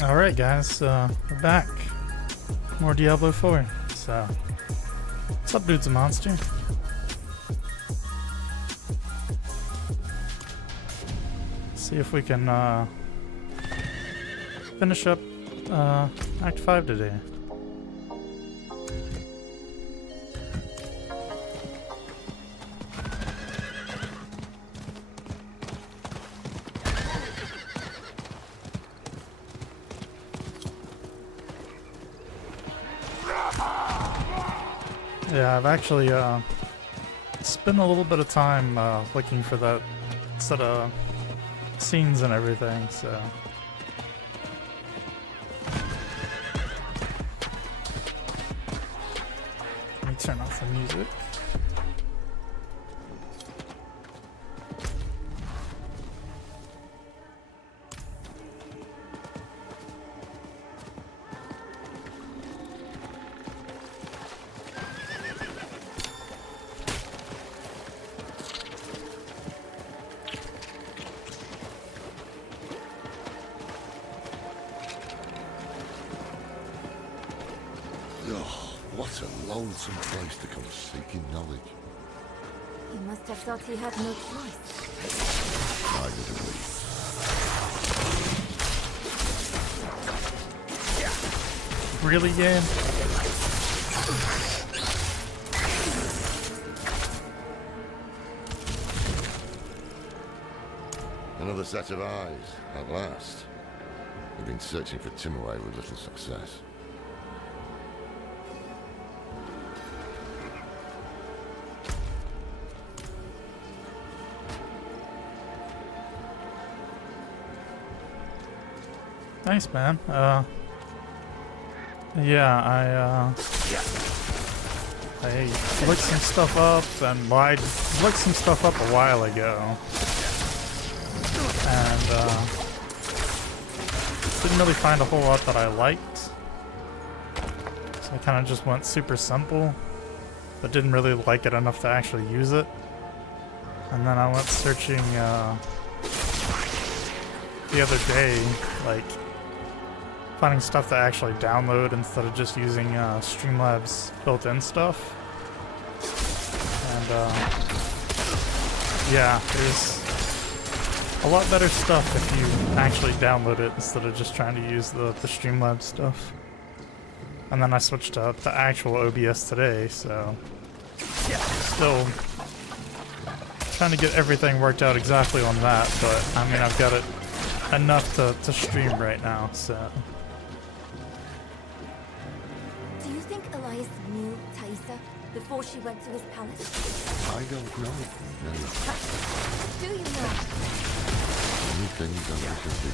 Alright guys, we're back. More Diablo 4. So, what's up dudes and monster? See if we can finish up Act 5 today. Yeah, I've actually spent a little bit of time looking for that set of scenes and everything, so... Let me turn off the music. What a lonesome place to come seeking knowledge. He must have thought he had no choice. Neither do we. Really, game? Another set of eyes, at last. We've been searching for Timaway with little success. Thanks, man. Yeah, I looked some stuff up, and well, I looked some stuff up a while ago, and didn't really find a whole lot that I liked, so I kind of just went super simple, but didn't really like it enough to actually use it. And then I went searching the other day, like finding stuff to actually download instead of just using Streamlabs built-in stuff. And yeah, there's a lot better stuff if you actually download it instead of just trying to use the Streamlabs stuff. And then I switched to actual OBS today, so yeah, still trying to get everything worked out exactly on that, but I mean I've got it enough to stream right now, so... Do you think Elias knew Thaisa before she went to his palace? I don't know. No. Do you know? Many things I should do.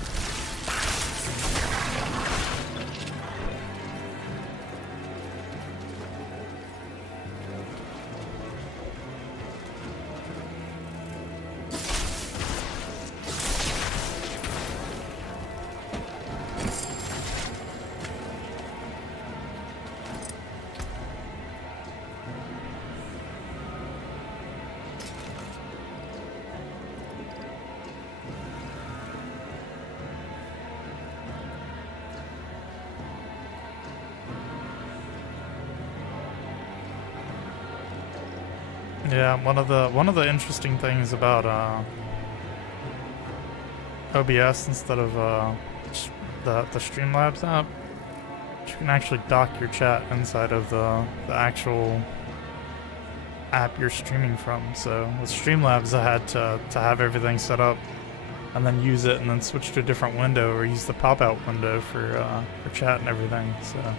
Yeah, one of the interesting things about OBS instead of the Streamlabs app, you can actually dock your chat inside of the actual app you're streaming from. So with Streamlabs, I had to have everything set up and then use it and then switch to a different window or use the pop-out window for chat and everything. So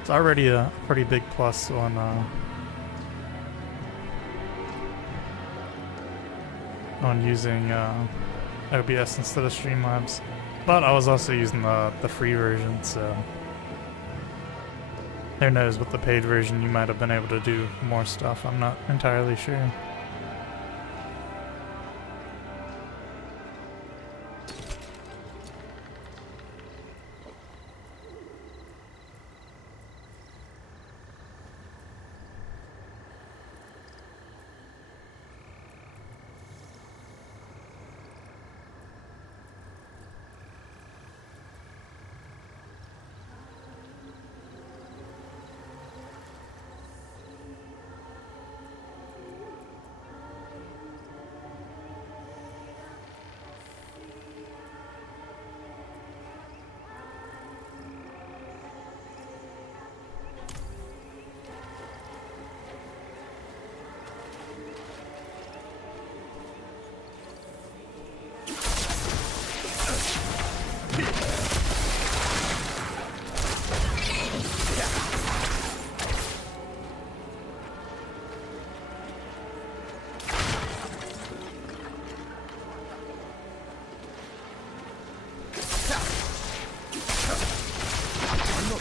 it's already a pretty big plus on using OBS instead of Streamlabs, but I was also using the free version, so who knows, with the paid version you might have been able to do more stuff, I'm not entirely sure.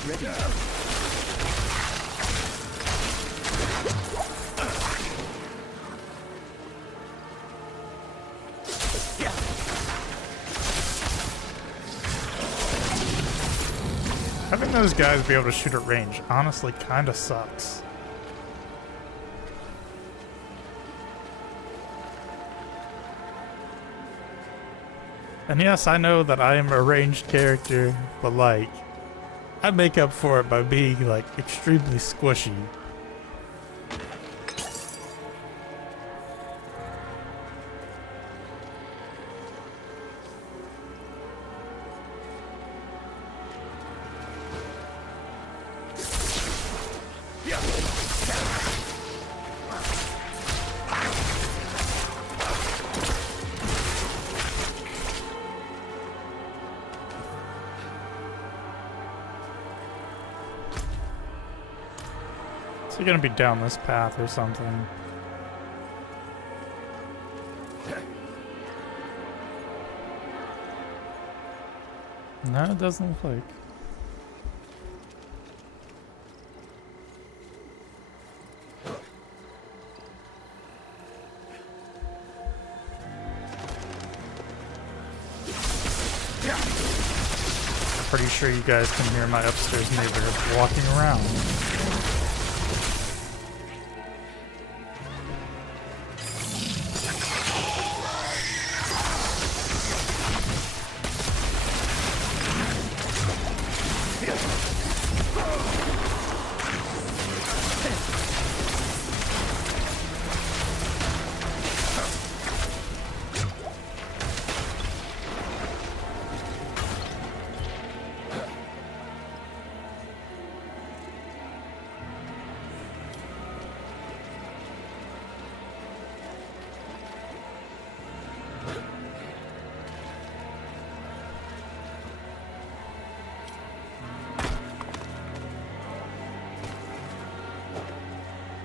ready. Having those guys be able to shoot at range honestly kinda sucks. And yes, I know that I am a ranged character, but like, I make up for it by being like extremely squishy. So you're gonna be down this path or something. No, it doesn't look like. Pretty sure you guys can hear my upstairs neighbor walking around.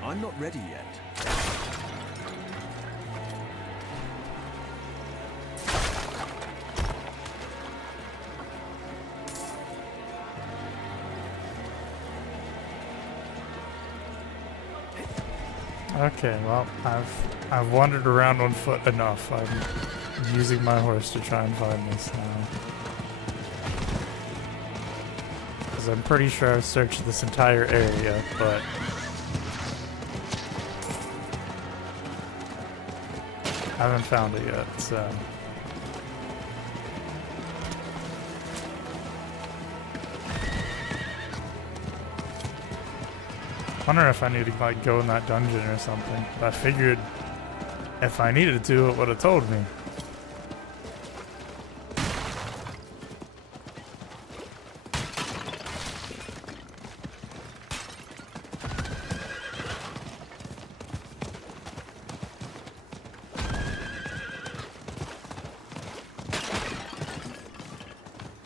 I'm not ready yet. Okay, well, I've wandered around on foot enough. I'm using my horse to try and find this now. Because I'm pretty sure I've searched this entire area, but I haven't found it yet, so. I wonder if I need to like go in that dungeon or something. But I figured if I needed to, it would have told me.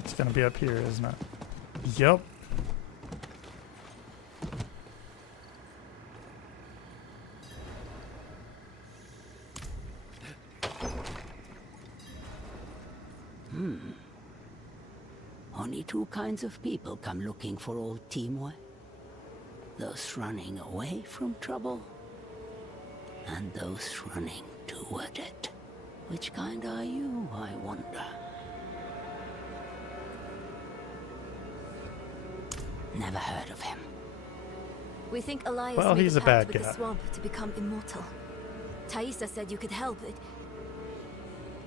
It's gonna be up here, isn't it? Yup. Only two kinds of people come looking for old Timor. Those running away from trouble, and those running toward it. Which kind are you, I wonder? Never heard of him. We think Elias Well, made he's a pact bad with guy. the swamp to become immortal. Thaisa said you could help it.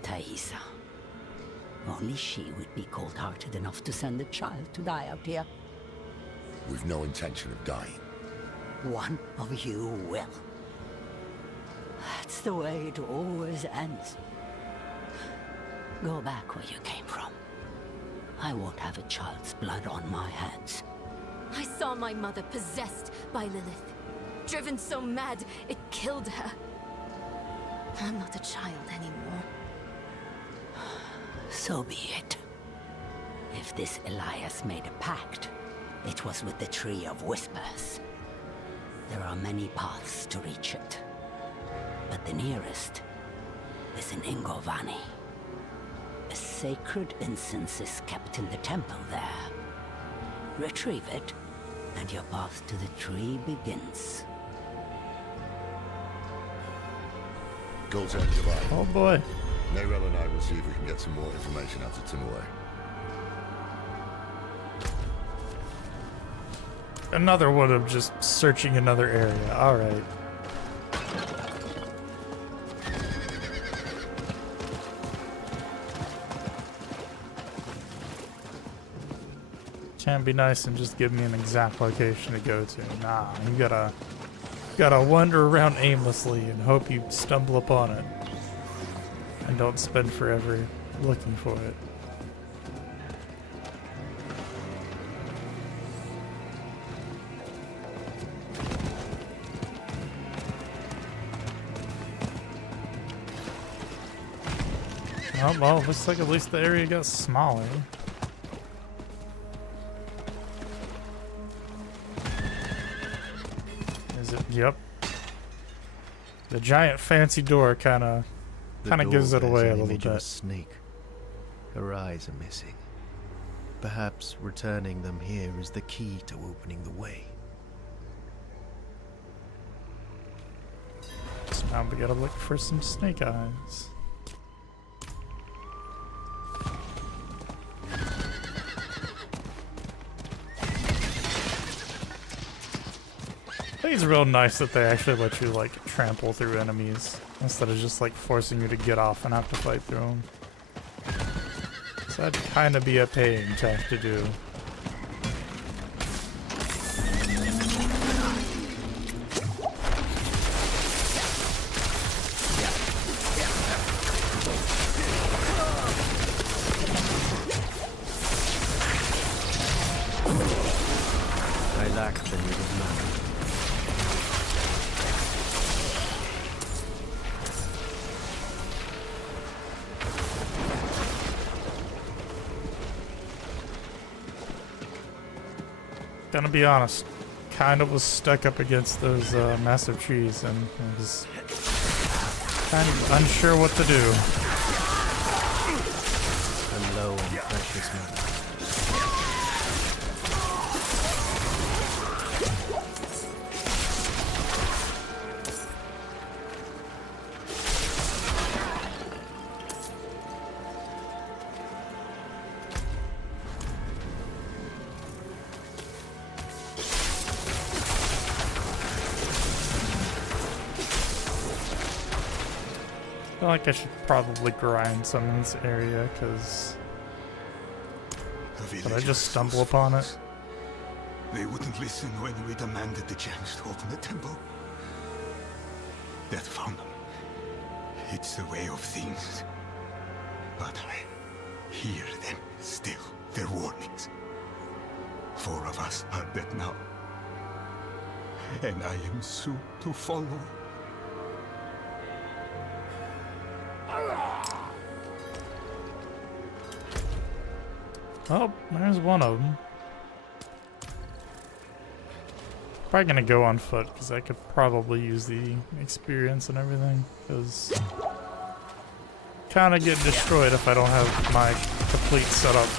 Thaisa. Only she would be cold-hearted enough to send a child to die out here. We've no intention of dying. One of you will. That's the way it always ends. Go back where you came from. I won't have a child's blood on my hands. I saw my mother possessed by Lilith. Driven so mad, it killed her. I'm not a child anymore. So be it. If this Elias made a pact, it was with the Tree of Whispers. There are many paths to reach it, but the nearest is in Ingovani. A sacred incense is kept in the temple there. Retrieve it, and your path to the tree begins. Gold turn goodbye. Oh boy. Nerel and I will see if we can get some more information out of Timaway. Another one of just searching another area. Alright. Can't be nice and just give me an exact location to go to. Nah, you gotta wander around aimlessly and hope you stumble upon it. And don't spend forever looking for it. Oh, well, looks like at least the area got smaller. Is it? Yep. The giant fancy door kind of gives it away a little bit. A snake. Her eyes are missing. Perhaps returning them here is the key to opening the way. So now we gotta look for some snake eyes. I think it's real nice that they actually let you like trample through enemies instead of just like forcing you to get off and have to fight through them. So that'd kind of be a pain to have to do. I lack the needed mana. Gonna be honest, kind of was stuck up against those massive trees and was kind of unsure what to do. I'm low on precious mana. I feel like I should probably grind some in this area, because did I just stumble upon it? They wouldn't listen when we demanded the chance to open the temple. Death found them. It's the way of things. But I hear them still, their warnings. 4 of us are dead now. And I am soon to follow. Oh, there's one of them. Probably gonna go on foot, because I could probably use the experience and everything, because kind of get destroyed if I don't have my complete setup.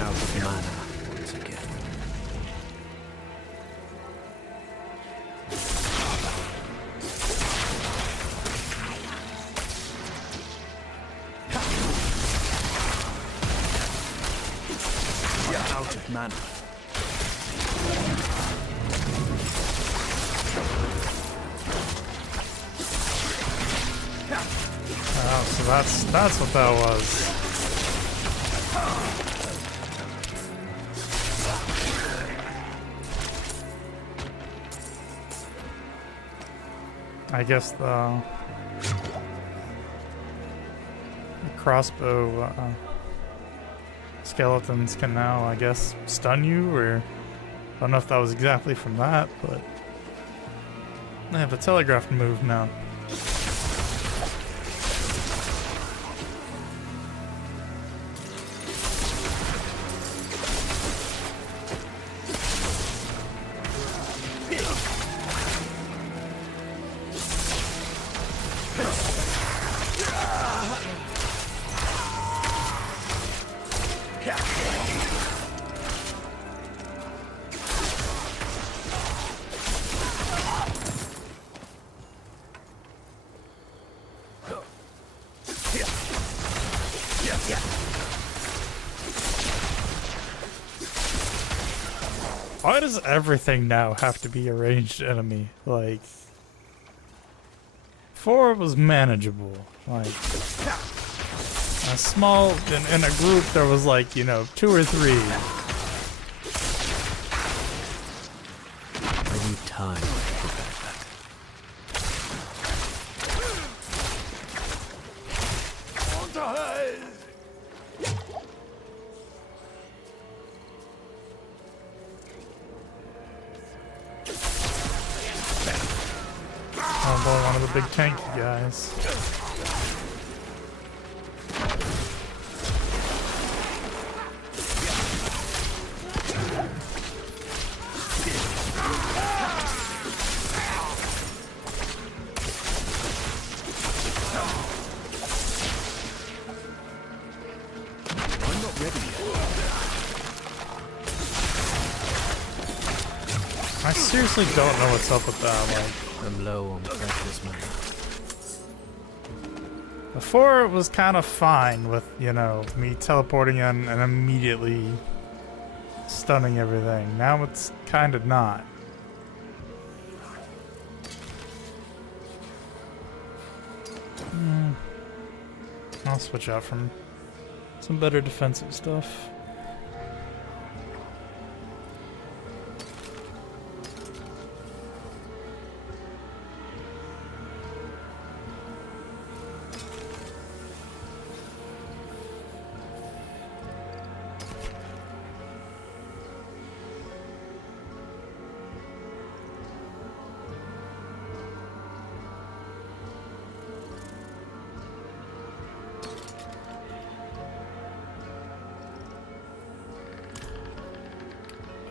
Out of mana once again. Out of mana. Oh, so that's what that was. I guess the crossbow skeletons can now, I guess, stun you, or I don't know if that was exactly from that, but I have a telegraph move now. Why does everything now have to be a ranged enemy? Like, 4 was manageable. Like, a small, in a group there was like, you know, 2 or 3. I need time to prepare that. Oh boy, one of the big tanky guys. I'm not ready yet. I seriously don't know what's up with that, like. I'm low on precious money. Before it was kind of fine with, you know, me teleporting in and immediately stunning everything. Now it's kind of not. I'll switch out from some better defensive stuff.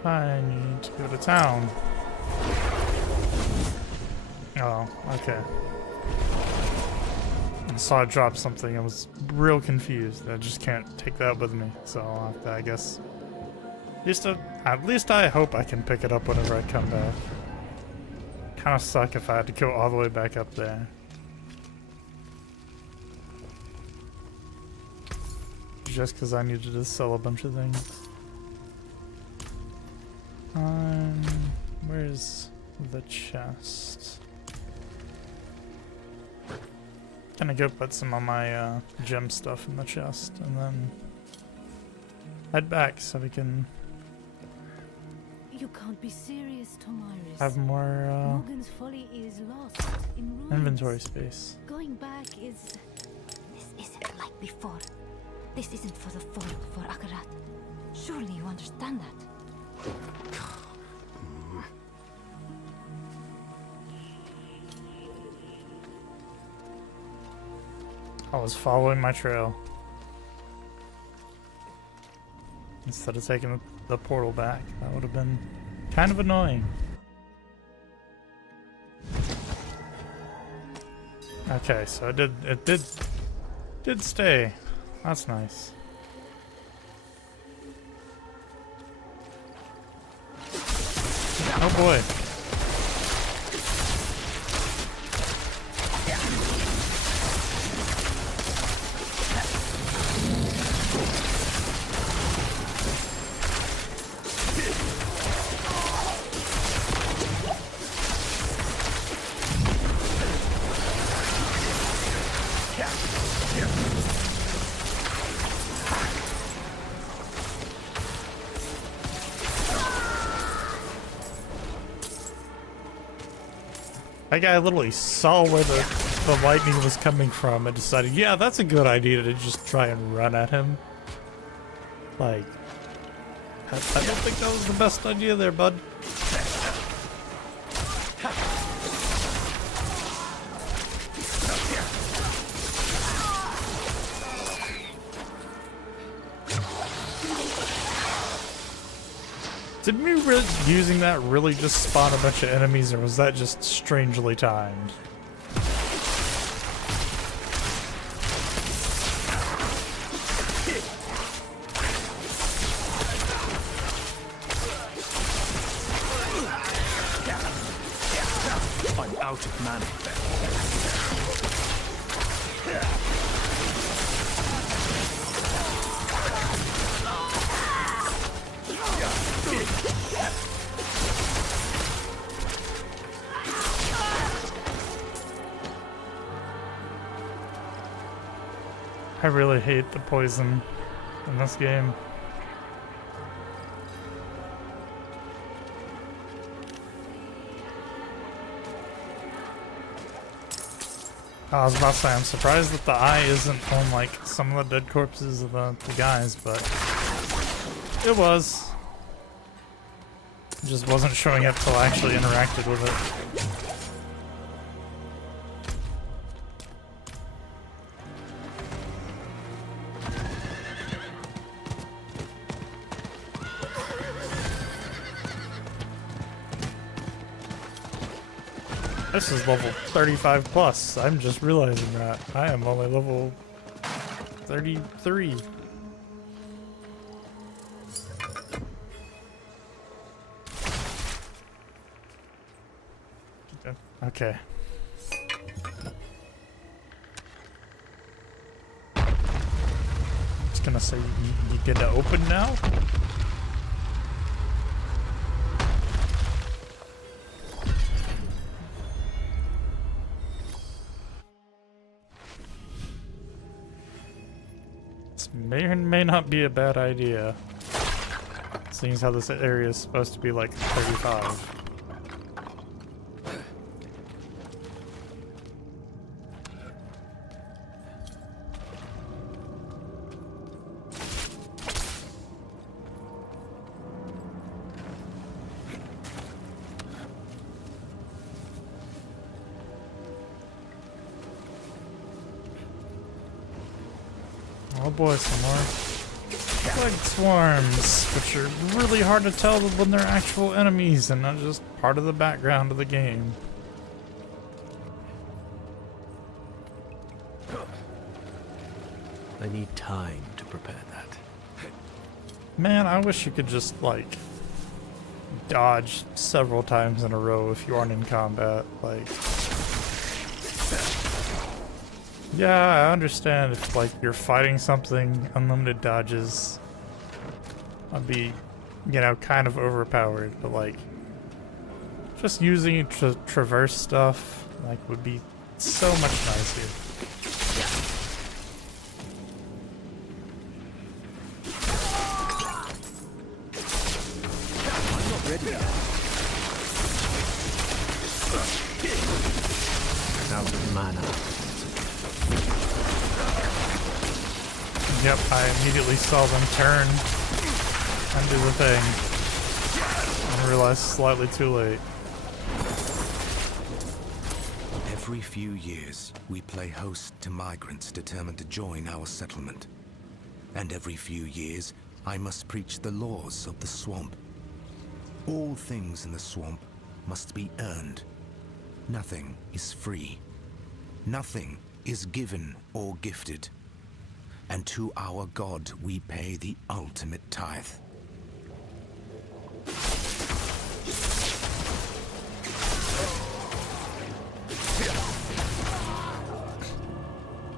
I need to go to town. Oh, okay. I saw it drop something. I was real confused. I just can't take that with me. So I'll have to, I guess. At least I hope I can pick it up whenever I come back. Kind of suck if I had to go all the way back up there. Just because I needed to sell a bunch of things. Where's the chest? Gonna go put some of my gem stuff in the chest and then head back so we can You can't be serious, Tomaris. have more Morgan's folly is lost in ruins. inventory space. Going back is... This isn't like before. This isn't for the foil, for Akarat. Surely you understand that. I was following my trail instead of taking the portal back. That would have been kind of annoying. Okay, so it did stay. That's nice. Oh boy. That guy literally saw where the lightning was coming from and decided, yeah, that's a good idea to just try and run at him. Like, I don't think that was the best idea there, bud. Did me using that really just spawn a bunch of enemies, or was that just strangely timed? I'm out of mana. I really hate the poison in this game. I was about to say, I'm surprised that the eye isn't on like some of the dead corpses of the guys, but it was. It just wasn't showing up till I actually interacted with it. This is level 35 plus. I'm just realizing that. I am only level 33. Okay. I'm just gonna say you get to open now? May or may not be a bad idea, seeing as how this area is supposed to be like 35. Oh boy, some more plague swarms, which are really hard to tell when they're actual enemies and not just part of the background of the game. I need time to prepare that. Man, I wish you could just, like, dodge several times in a row if you aren't in combat. Like, yeah, I understand if, like, you're fighting something, unlimited dodges would be, you know, kind of overpowered, but, like, just using it to traverse stuff, like, would be so much nicer. I'm not ready yet. Out of mana. Yep, I immediately saw them turn and do the thing, and realized slightly too late. Every few years, we play host to migrants determined to join our settlement. And every few years, I must preach the laws of the swamp. All things in the swamp must be earned. Nothing is free. Nothing is given or gifted. And to our God we pay the ultimate tithe.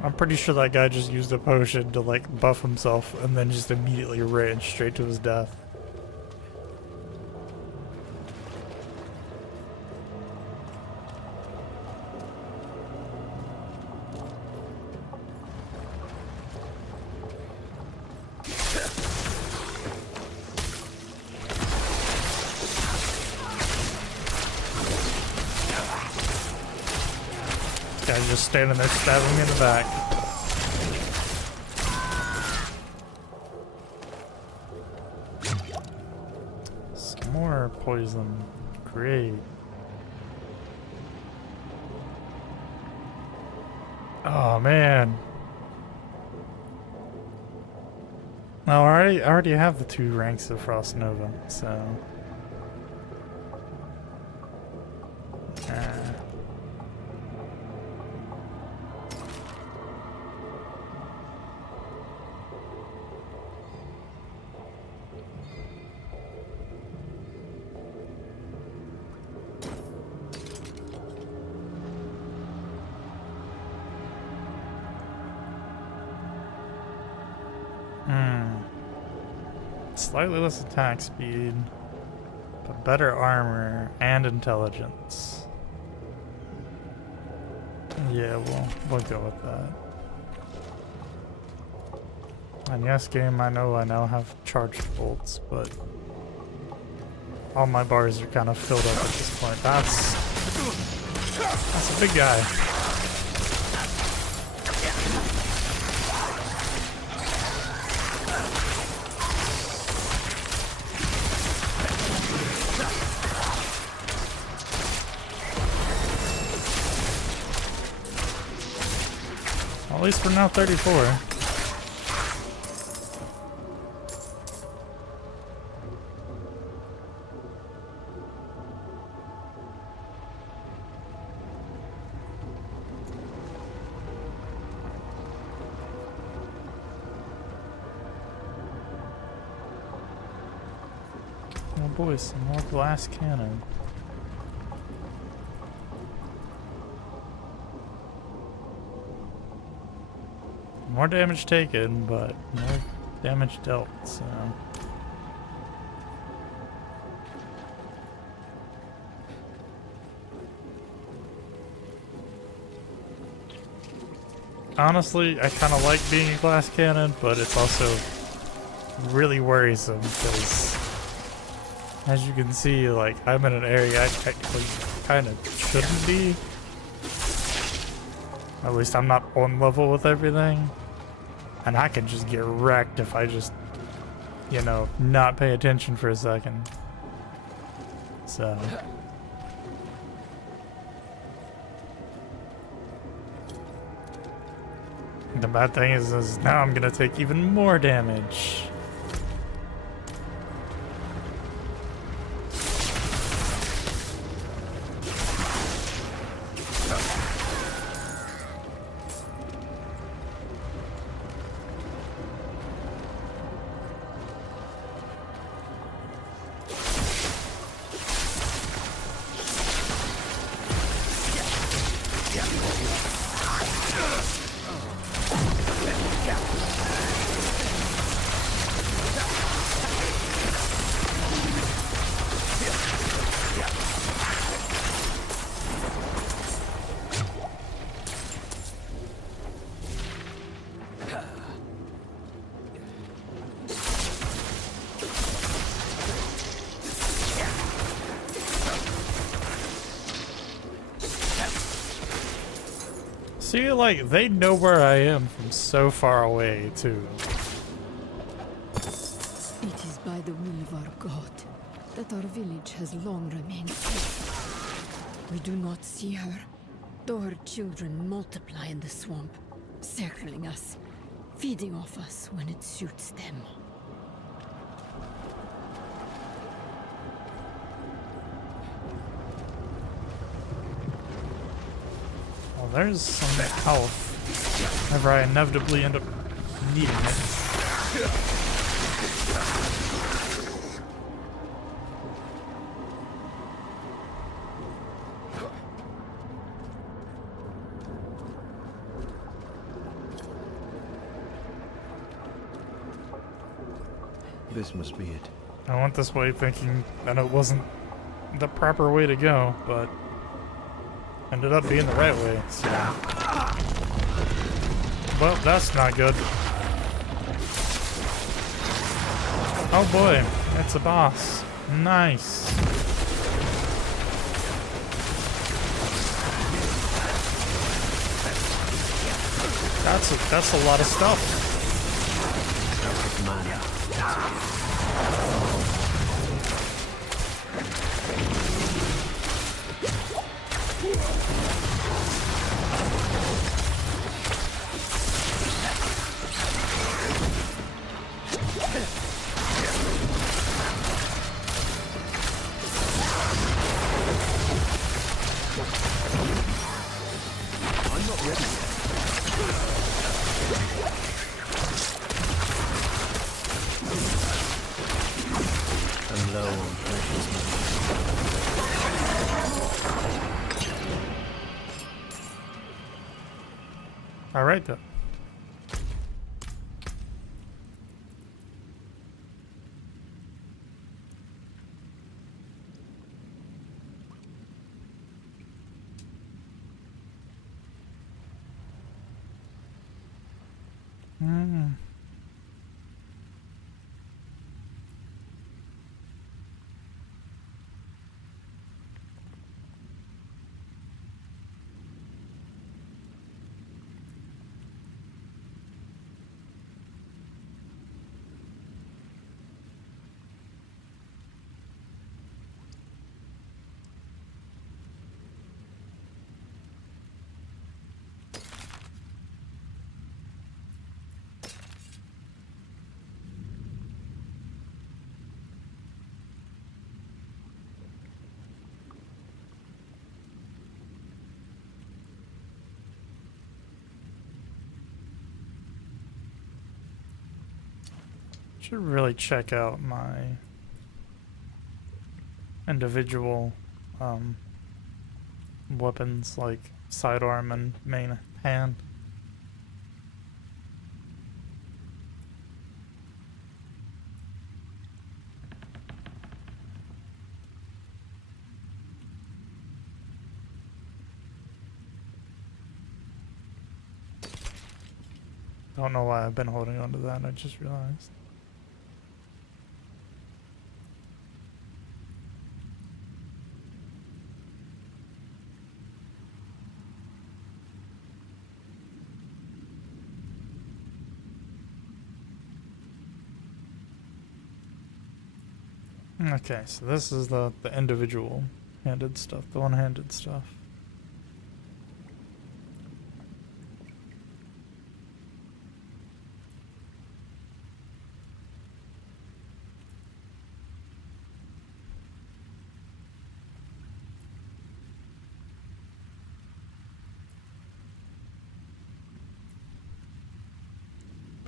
I'm pretty sure that guy just used a potion to, like, buff himself and then just immediately ran straight to his death. Guy's just standing there stabbing me in the back. Some more poison. Great. Oh man. No, I already have the 2 ranks of Frost Nova, so Slightly less attack speed, but better armor and intelligence. Yeah, we'll go with that. And yes, game, I know I now have charged bolts, but all my bars are kind of filled up at this point. That's a big guy. At least we're now 34. Oh boy, some more glass cannon. More damage taken, but more damage dealt, so... Honestly, I kind of like being a glass cannon, but it's also really worrisome, because as you can see, like, I'm in an area I technically kind of shouldn't be. At least I'm not on level with everything. And I can just get wrecked if I just, you know, not pay attention for a second. So. The bad thing is now I'm gonna take even more damage. See, like, they know where I am from so far away, too. It is by the will of our God that our village has long remained safe. We do not see her, though her children multiply in the swamp, circling us, feeding off us when it suits them. Well, there's some health whenever I inevitably end up needing it. This must be it. I went this way thinking that it wasn't the proper way to go, but ended up being the right way, so. Well, that's not good. Oh boy, it's a boss. Nice. That's a lot of stuff. ready yet. I'm low on precious money. All right then. Should really check out my individual weapons like sidearm and main hand. Don't know why I've been holding on to that, I just realized. Okay, so this is the individual handed stuff, the one-handed stuff.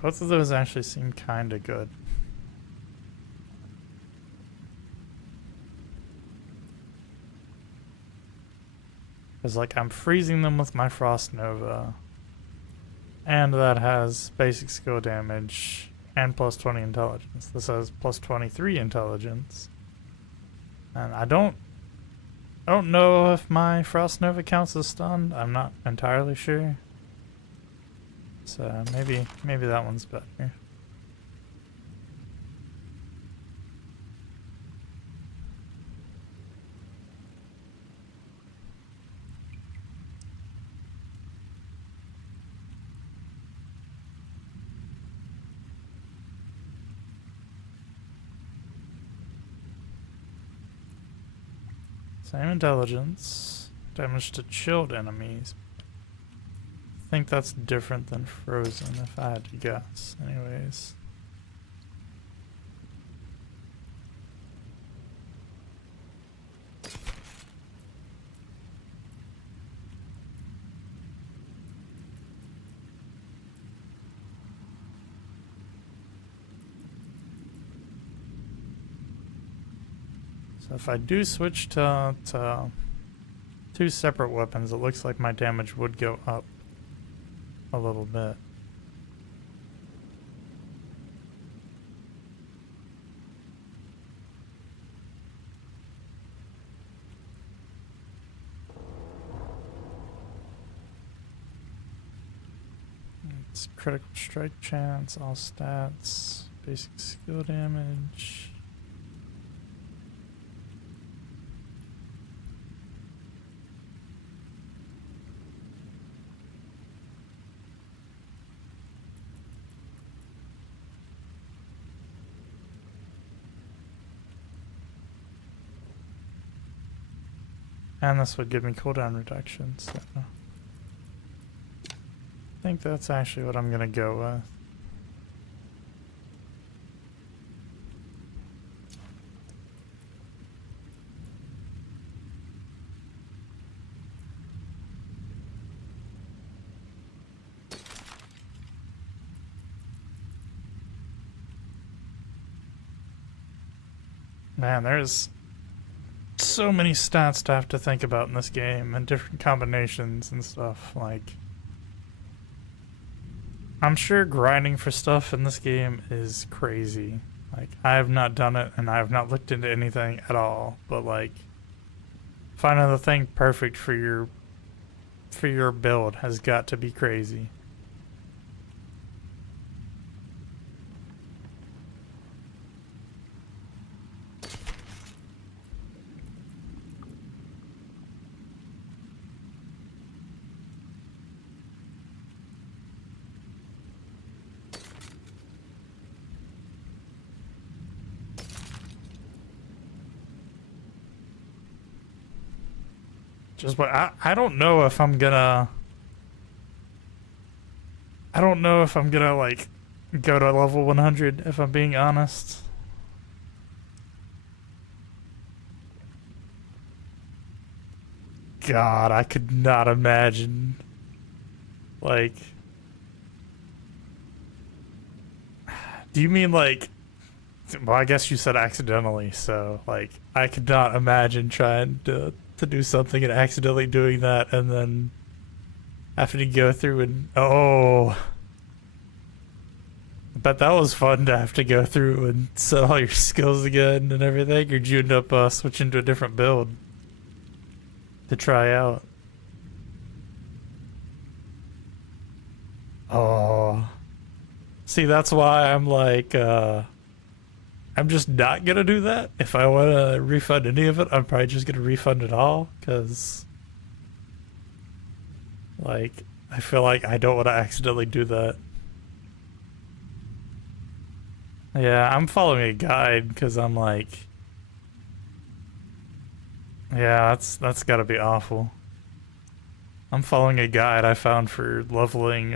Both of those actually seem kinda good. Because, like, I'm freezing them with my Frost Nova. And that has basic skill damage and plus 20 intelligence. This has plus 23 intelligence. And I don't know if my Frost Nova counts as stunned. I'm not entirely sure. So maybe that one's better. Same intelligence. Damage to chilled enemies. I think that's different than frozen if I had to guess. Anyways. So if I do switch to two separate weapons, it looks like my damage would go up a little bit. It's critical strike chance, all stats, basic skill damage. And this would give me cooldown reduction, so I think that's actually what I'm gonna go with. Man, there's so many stats to have to think about in this game and different combinations and stuff. Like, I'm sure grinding for stuff in this game is crazy. Like, I have not done it and I have not looked into anything at all, but like finding the thing perfect for your build has got to be crazy. Just what I don't know if I'm gonna like go to level 100 if I'm being honest. God, I could not imagine like, do you mean like, well, I guess you said accidentally, so like I could not imagine trying to do something and accidentally doing that and then having to go through and I bet that was fun to have to go through and set all your skills again and everything, or did you end up switching to a different build to try out? Oh, see, that's why I'm like I'm just not gonna do that. If I want to refund any of it, I'm probably just gonna refund it all, because like I feel like I don't want to accidentally do that. Yeah, I'm following a guide because I'm like, yeah, that's gotta be awful. I'm following a guide I found for leveling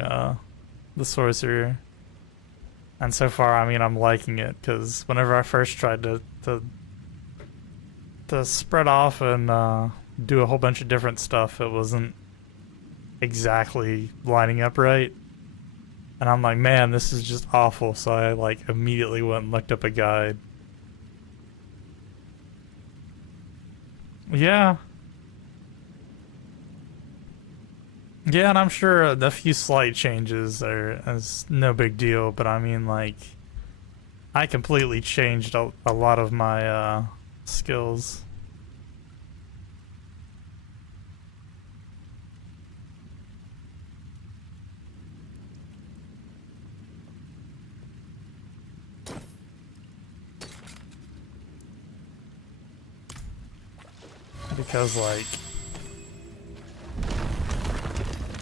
the sorcerer. And so far, I mean, I'm liking it, because whenever I first tried to spread off and do a whole bunch of different stuff, it wasn't exactly lining up right. And I'm like, man, this is just awful. So I like immediately went and looked up a guide. Yeah. Yeah, and I'm sure a few slight changes is no big deal, but I mean, like, I completely changed a lot of my skills. Because, like,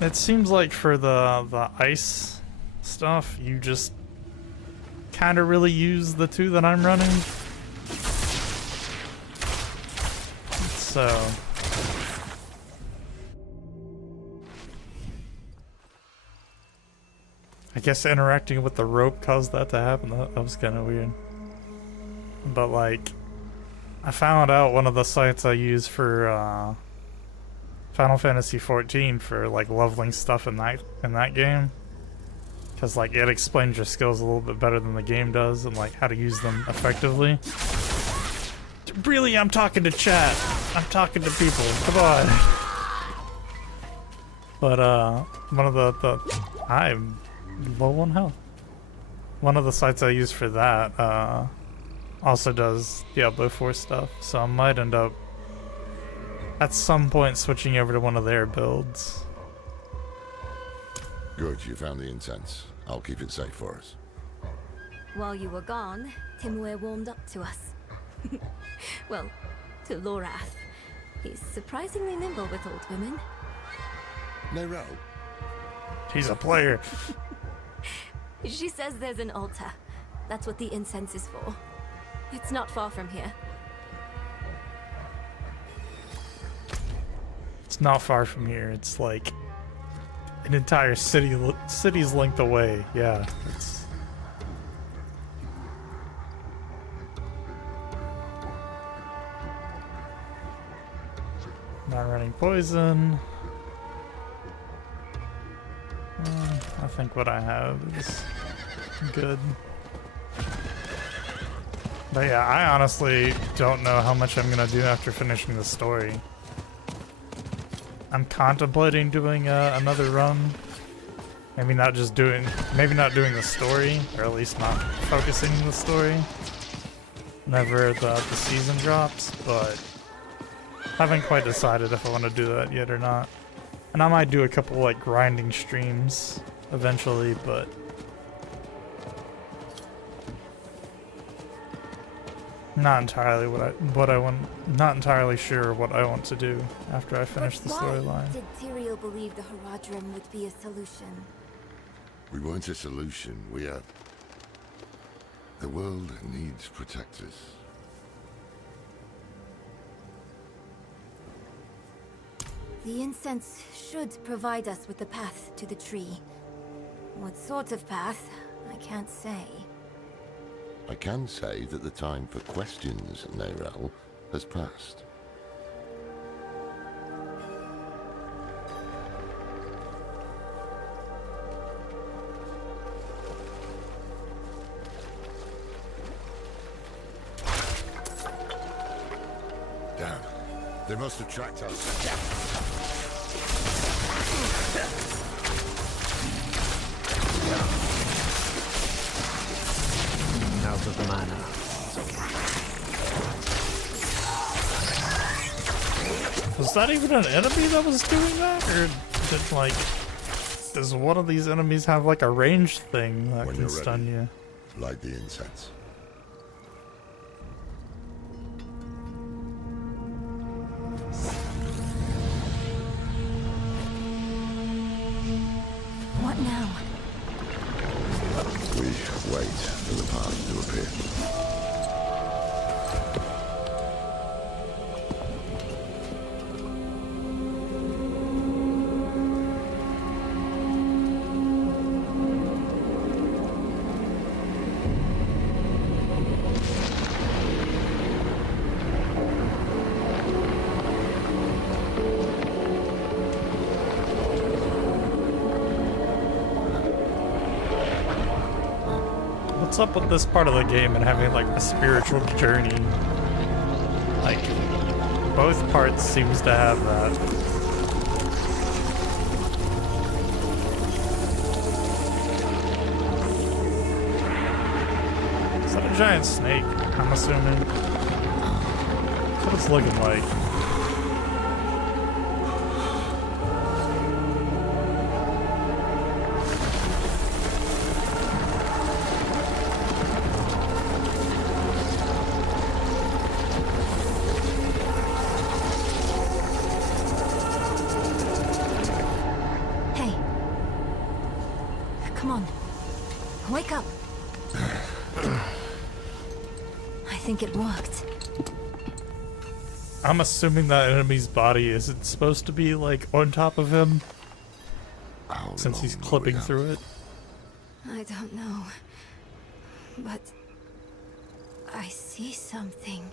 it seems like for the ice stuff, you just kind of really use the two that I'm running. So I guess interacting with the rope caused that to happen. That was kind of weird. But like, I found out one of the sites I use for Final Fantasy XIV for like leveling stuff in that game, because like it explains your skills a little bit better than the game does and like how to use them effectively. Really, I'm talking to chat. I'm talking to people. Come on. But one of the I'm low on health. One of the sites I use for that also does Diablo IV stuff, so I might end up at some point switching over to one of their builds. Good, you found the incense. I'll keep it safe for us. While you were gone, Timur warmed up to us. Well, to Lorath. He's surprisingly nimble with old women. No row. He's a player. She says there's an altar. That's what the incense is for. It's not far from here. It's not far from here. It's like an entire city's length away. Yeah, it's not running poison. I think what I have is good. But yeah, I honestly don't know how much I'm gonna do after finishing the story. I'm contemplating doing another run. Maybe not doing the story, or at least not focusing on the story whenever the season drops, but haven't quite decided if I want to do that yet or not. And I might do a couple like grinding streams eventually, but not entirely not entirely sure what I want to do after I finish the storyline. Why did Tyrael believe the Haradrim would be a solution? We weren't a solution, we are... The world needs protectors. The incense should provide us with the path to the tree. What sort of path, I can't say. I can say that the time for questions, Neyrel, has passed. Damn. They must have tracked us. Out of mana. Was that even an enemy that was doing that? Or did, like, does one of these enemies have like a ranged thing that When can you're stun ready, you? light the incense. What now? We wait for the path to appear. What's up with this part of the game and having like a spiritual journey? Like, both parts seems to have that. Is that a giant snake? I'm assuming. That's what it's looking like. Wake up! I think it worked. I'm assuming that enemy's body isn't supposed to be like on top of him, since he's clipping through it. I don't know, but I see something.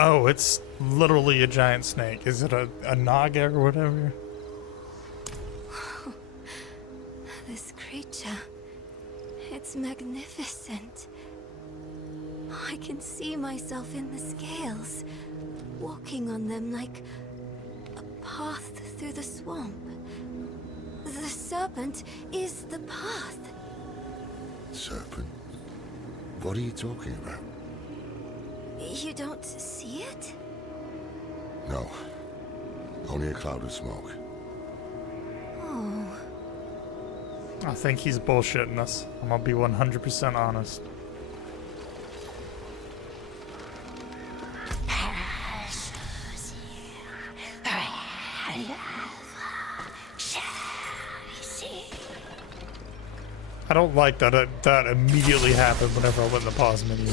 Oh, it's literally a giant snake. Is it a naga or whatever? This creature, it's magnificent. I can see myself in the scales, walking on them like a path through the swamp. The serpent is the path. Serpent? What are you talking about? You don't see it? No. Only a cloud of smoke. Oh. I think he's bullshitting us. I'm gonna be 100% honest. I don't like that that immediately happened whenever I went in the pause menu.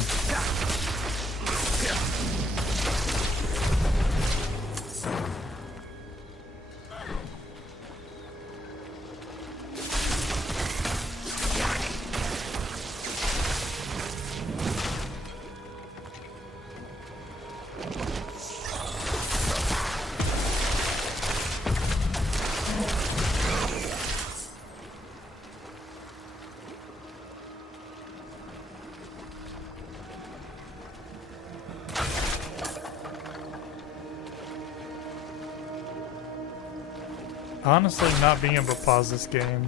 Honestly, not being able to pause this game,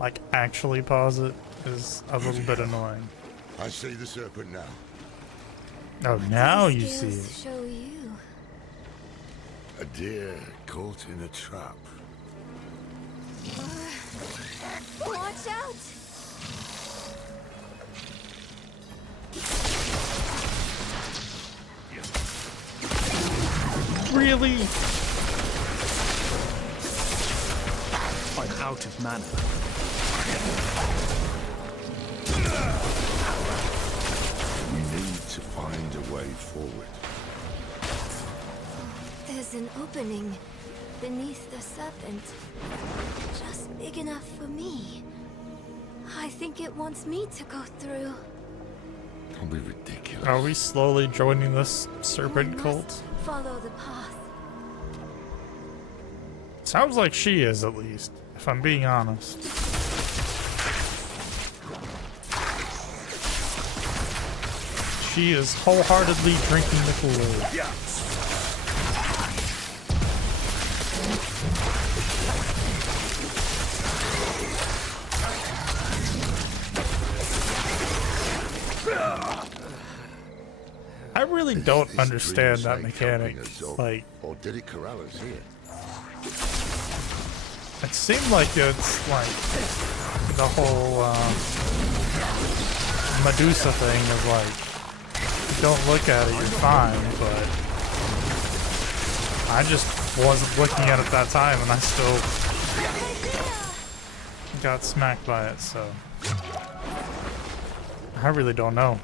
like actually pause it, is a little bit annoying. I see the serpent now. Oh, What now do the you see scales it. show you? A deer caught in a trap. Watch out! Really? I'm out of mana. We need to find a way forward. There's an opening beneath the serpent. Just big enough for me. I think it wants me to go through. Don't be ridiculous. Are we slowly joining this We serpent must cult? follow the path. Sounds like she is, at least, if I'm being honest. She is wholeheartedly drinking the Kool-Aid. I really don't Is understand that Dreamsake mechanic. helping us, or- Like, or did it corral us here? it seemed like it's like the whole Medusa thing of like, don't look at it, you're fine, but I just wasn't looking at it that time and I still got smacked by it, so I really don't know.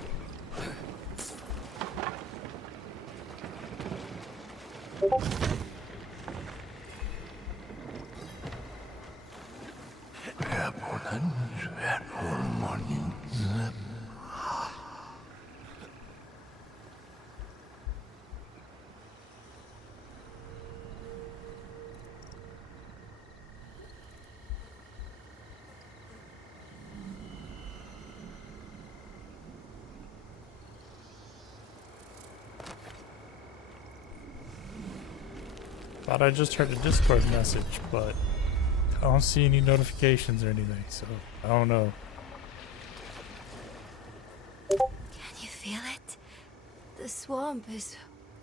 Thought I just heard a Discord message, but I don't see any notifications or anything, so I don't know. Can you feel it? The swamp is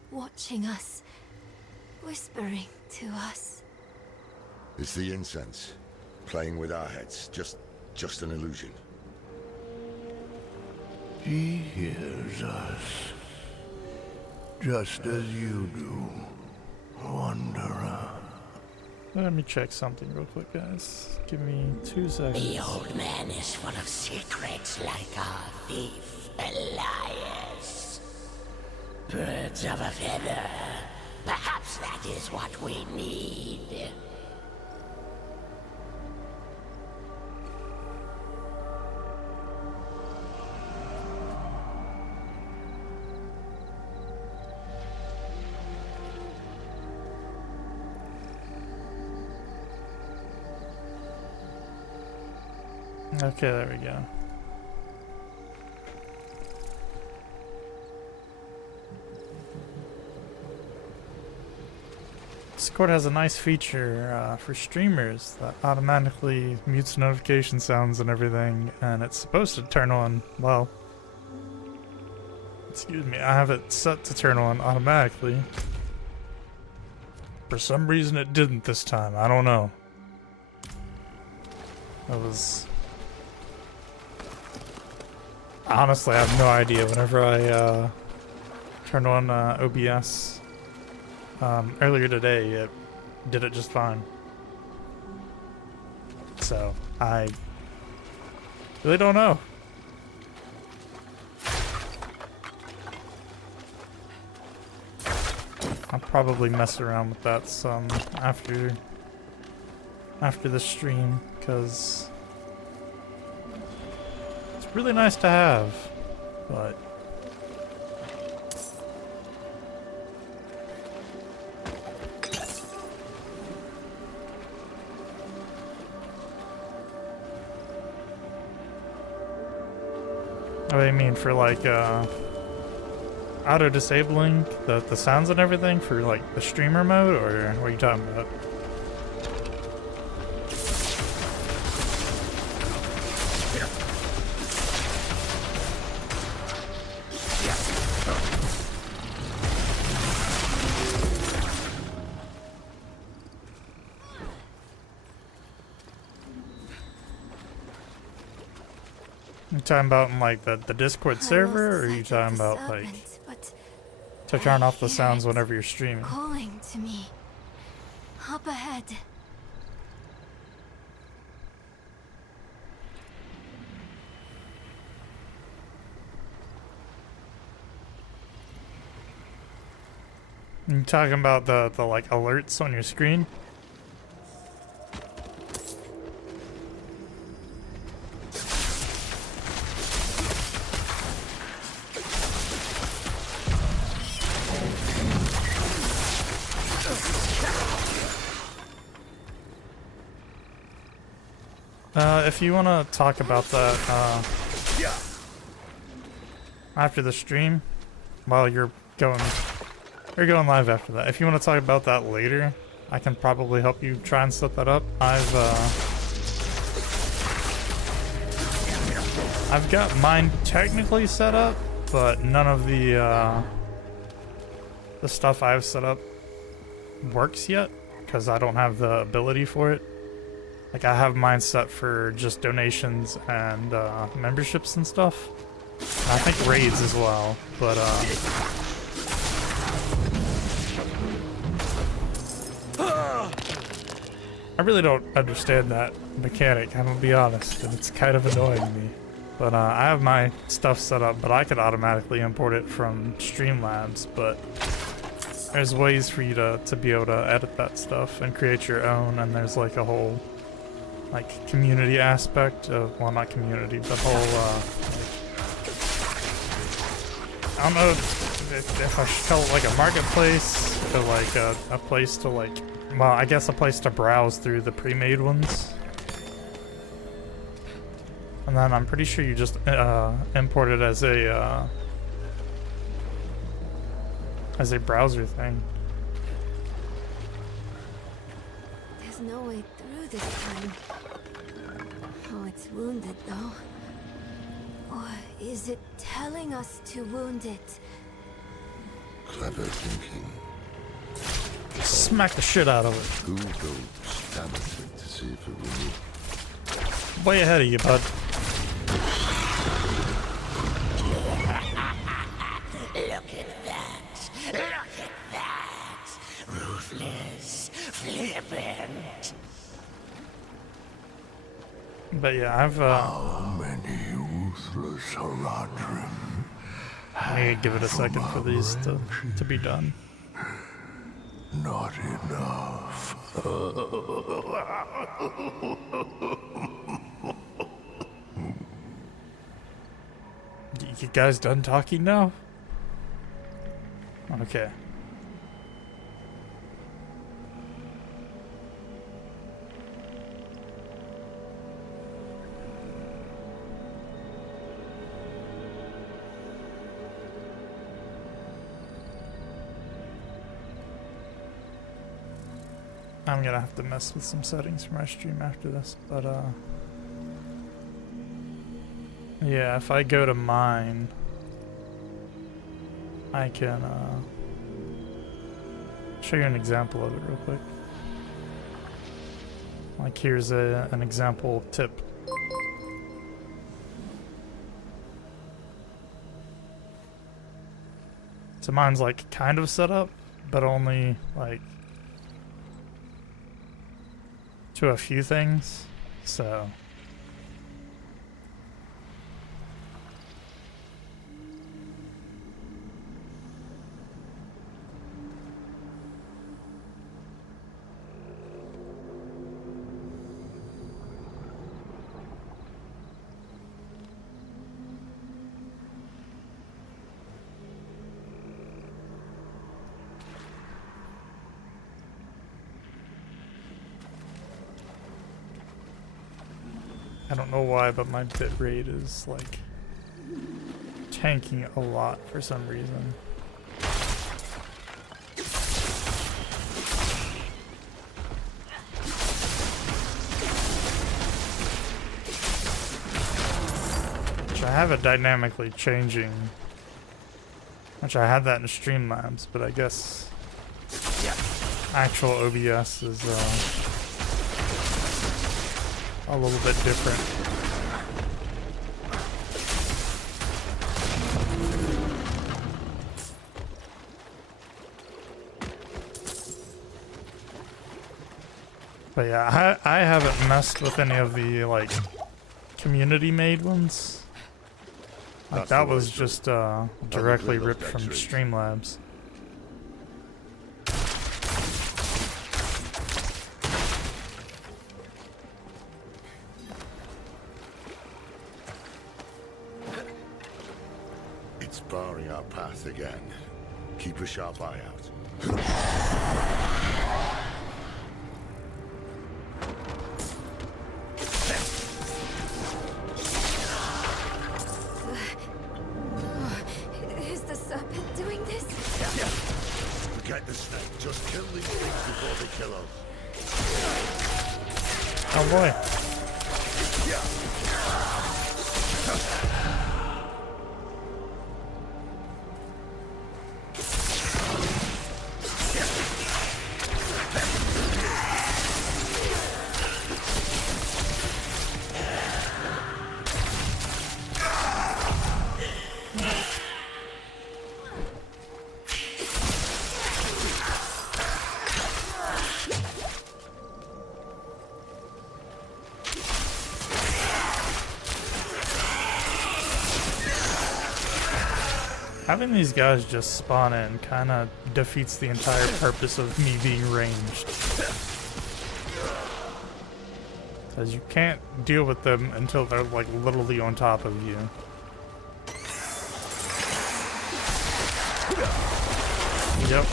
watching us, whispering to us. It's the incense. Playing with our heads. Just an illusion. He hears us. Just as you do, Wanderer. Let me check something real quick, guys. Give me 2 seconds. The old man is full of secrets like our thief, Elias. Birds of a feather. Perhaps that is what we need. Okay, there we go. Discord has a nice feature for streamers that automatically mutes notification sounds and everything, and it's supposed to turn on, well, excuse me, I have it set to turn on automatically. For some reason it didn't this time, I don't know. That was... Honestly, I have no idea. Whenever I turned on OBS earlier today, it did it just fine. So, I really don't know. I'll probably mess around with that some after the stream, because it's really nice to have, but what do you mean for like auto disabling the sounds and everything for like the streamer mode, or what are you talking about? You talking about in like the Discord server, or are you talking about like to turn off the sounds whenever you're streaming? Calling to me. Up ahead. You talking about the like alerts on your screen? If you want to talk about that after the stream, while you're going live after that. If you want to talk about that later, I can probably help you try and set that up. I've got mine technically set up, but none of the stuff I've set up works yet because I don't have the ability for it. Like, I have mine set for just donations and memberships and stuff. And I think raids as well, but I really don't understand that mechanic, I'm gonna be honest, and it's kind of annoying me. But I have my stuff set up, but I could automatically import it from Streamlabs, but there's ways for you to be able to edit that stuff and create your own, and there's like a whole like community aspect of, well, not community, but whole I don't know if I should call it like a marketplace or like a place to like, well, I guess a place to browse through the pre-made ones. And then I'm pretty sure you just import it as a browser thing. There's no way through this time. Oh, it's wounded though. Or is it telling us to wound it? Clever thinking. Smack the shit out of it. Who will stab at it to see if it will move? Way ahead of you, bud. Look at that! Look at that! Ruthless, flippant. But yeah, I've How many ruthless Haradrim? I need to give it a second for these to be done. Not enough. You guys done talking now? Okay. I'm gonna have to mess with some settings for my stream after this, but yeah, if I go to mine, I can show you an example of it real quick. Like, here's an example tip. So mine's like kind of set up, but only like to a few things, so I don't know why, but my bit rate is like tanking a lot for some reason. Which I have it dynamically changing. Which I had that in Streamlabs, but I guess actual OBS is a little bit different. But yeah, I haven't messed with any of the like community-made ones. Like, That's that the way was through. just Help me directly clear those ripped dead from trees. Streamlabs. It's barring our path again. Keep a sharp eye out. Is the serpent doing this? Forget the snake. Just kill these things before they kill us. Oh boy. Having these guys just spawn in kind of defeats the entire purpose of me being ranged. Because you can't deal with them until they're like literally on top of you. Yep.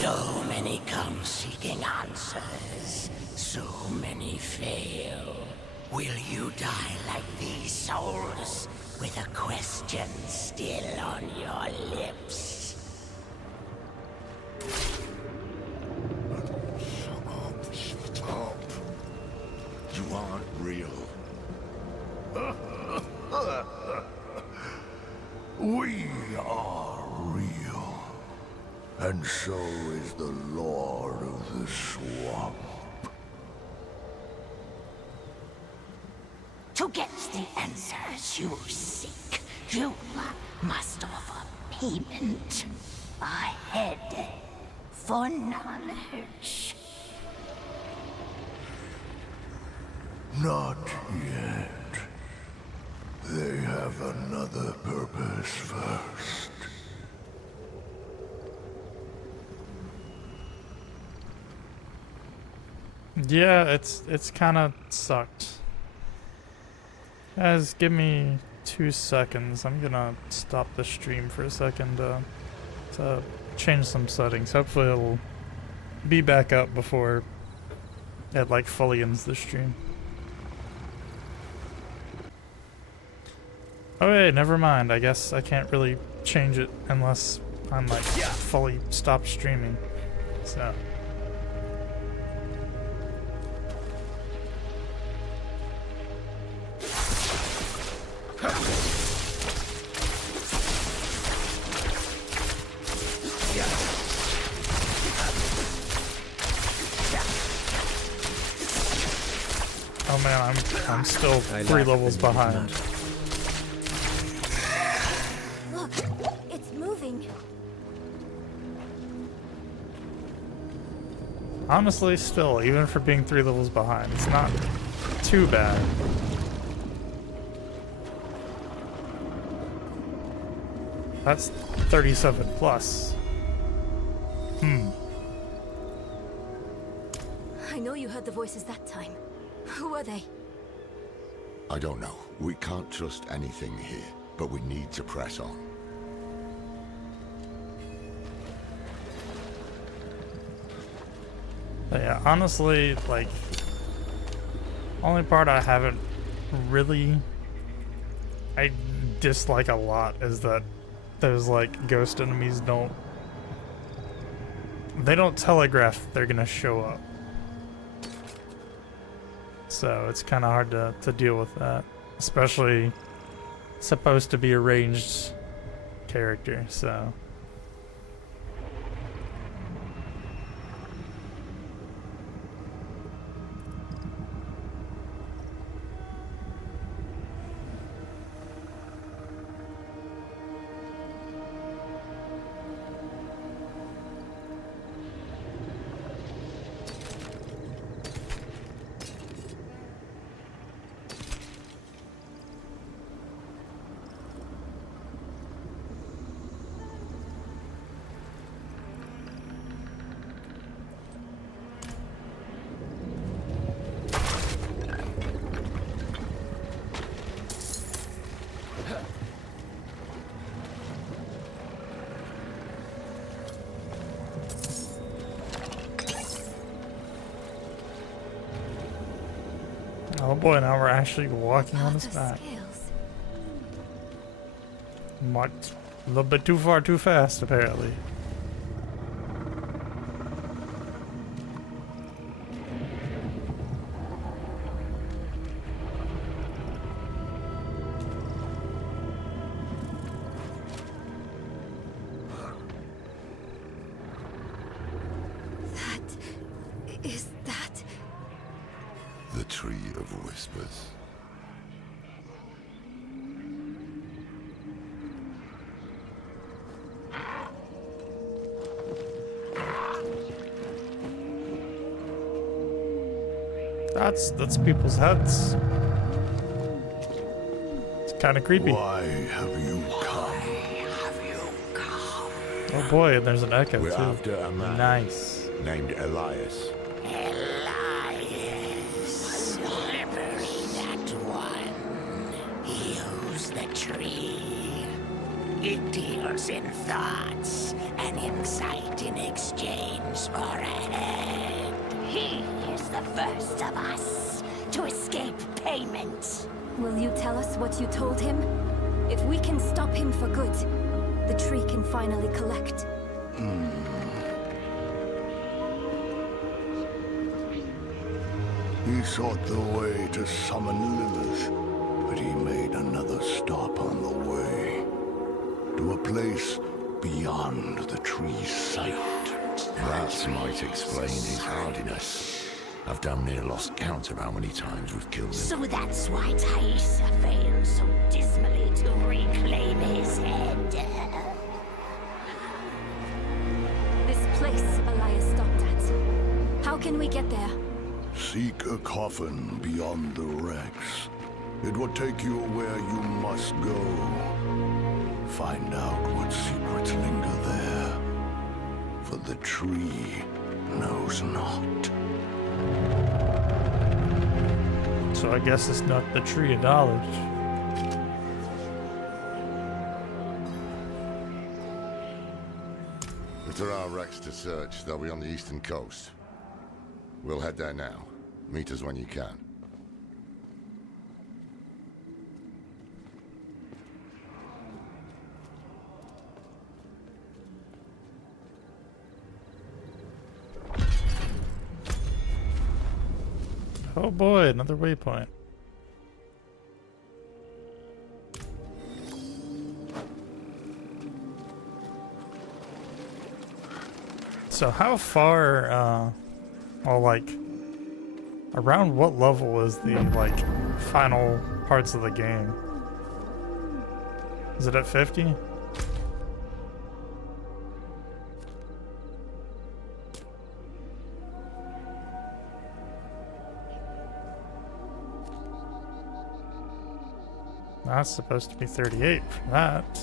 So many come seeking answers. So many fail. Will you die like these souls, with a question still on your lips? Shut up. You aren't real. We are real. And so is the Lord of the Swamp. To get the answers you seek, you must offer payment. A head for knowledge. Not yet. They have another purpose first. Yeah, it's kind of sucked. Guys, give me 2 seconds. I'm gonna stop the stream for a second to change some settings. Hopefully it'll be back up before it like fully ends the stream. Oh wait, never mind. I guess I can't really change it unless I'm like fully stopped streaming. So. Oh man, I'm still 3 levels behind. Look, it's moving. Honestly, still, even for being 3 levels behind, it's not too bad. That's 37 plus. I know you heard the voices that time. Who are they? I don't know. We can't trust anything here, but we need to press on. But yeah, honestly, like, only part I haven't really, I dislike a lot is that those like ghost enemies they don't telegraph they're gonna show up. So it's kind of hard to deal with that, especially supposed to be a ranged character, so. Oh boy, now we're actually walking on this map. Marked a little bit too far, too fast, apparently. The Tree of Whispers. That's people's heads. It's kind of creepy. Why have you come? Oh boy, and there's an echo We're too. after a man Nice. named Elias. It deals in thoughts and insight in exchange for a head. He is the first of us to escape payment. Will you tell us what you told him? If we can stop him for good, the tree can finally collect. He sought the way to summon Lilith, but he made another stop on the way. To a place beyond the tree's sight. That might explain his hardiness. I've damn near lost count of how many times we've killed him. So that's why Thaisa failed so dismally to reclaim his head. This place Elias stopped at. How can we get there? Seek a coffin beyond the wrecks. It will take you where you must go. Find out what secrets linger there. For the tree knows not. So I guess it's not the tree of knowledge. If there are wrecks to search, they'll be on the eastern coast. We'll head there now. Meet us when you can. Oh boy, another waypoint. So how far, well, like, around what level is the, like, final parts of the game? Is it at 50? That's supposed to be 38 for that.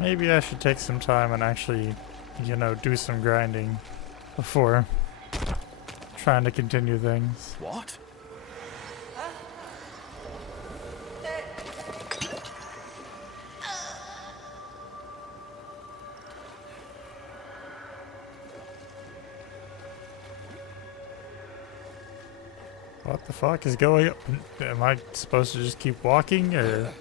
Maybe I should take some time and actually, you know, do some grinding before trying to continue things. What? What the fuck is going up? Am I supposed to just keep walking, or?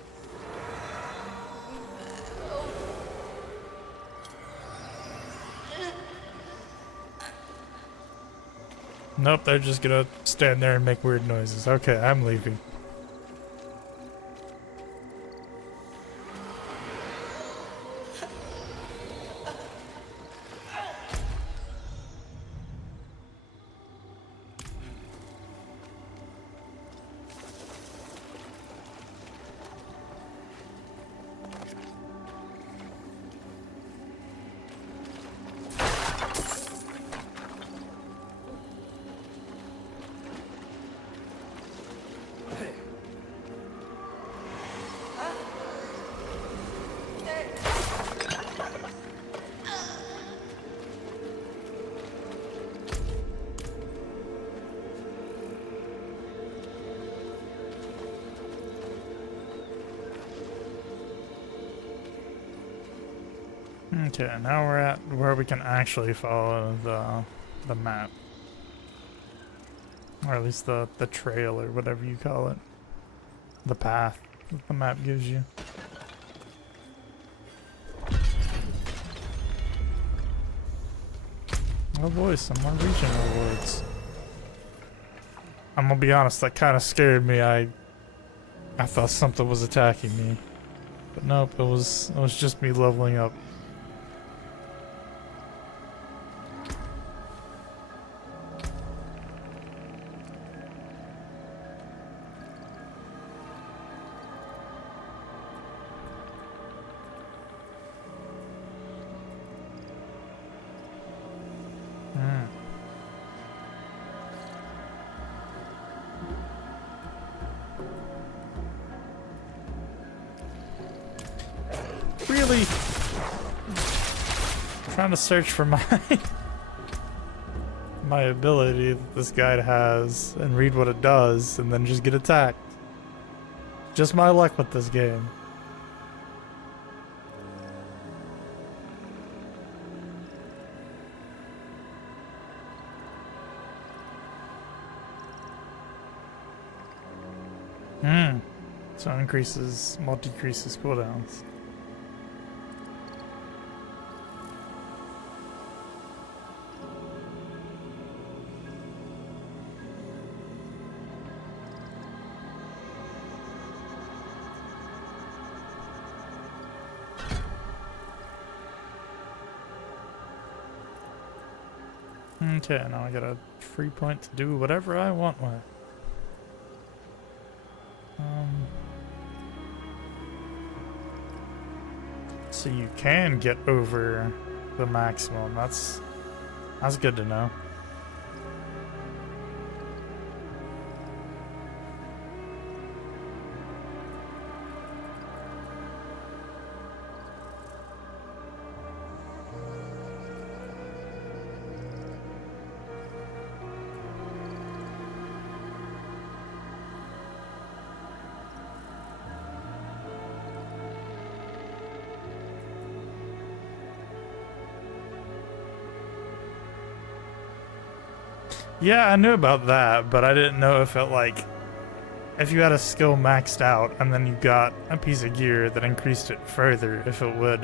Nope, they're just gonna stand there and make weird noises. Okay, I'm leaving. Okay, now we're at where we can actually follow the map. Or at least the trail or whatever you call it. The path that the map gives you. Oh boy, some more regional awards. I'm gonna be honest, that kind of scared me. I thought something was attacking me. But nope, it was just me leveling up. Really? Trying to search for my my ability that this guy has and read what it does and then just get attacked. Just my luck with this game. So increases, decreases cooldowns. Okay, now I got a free point to do whatever I want with. So you can get over the maximum. That's good to know. Yeah, I knew about that, but I didn't know if it, like, if you had a skill maxed out and then you got a piece of gear that increased it further, if it would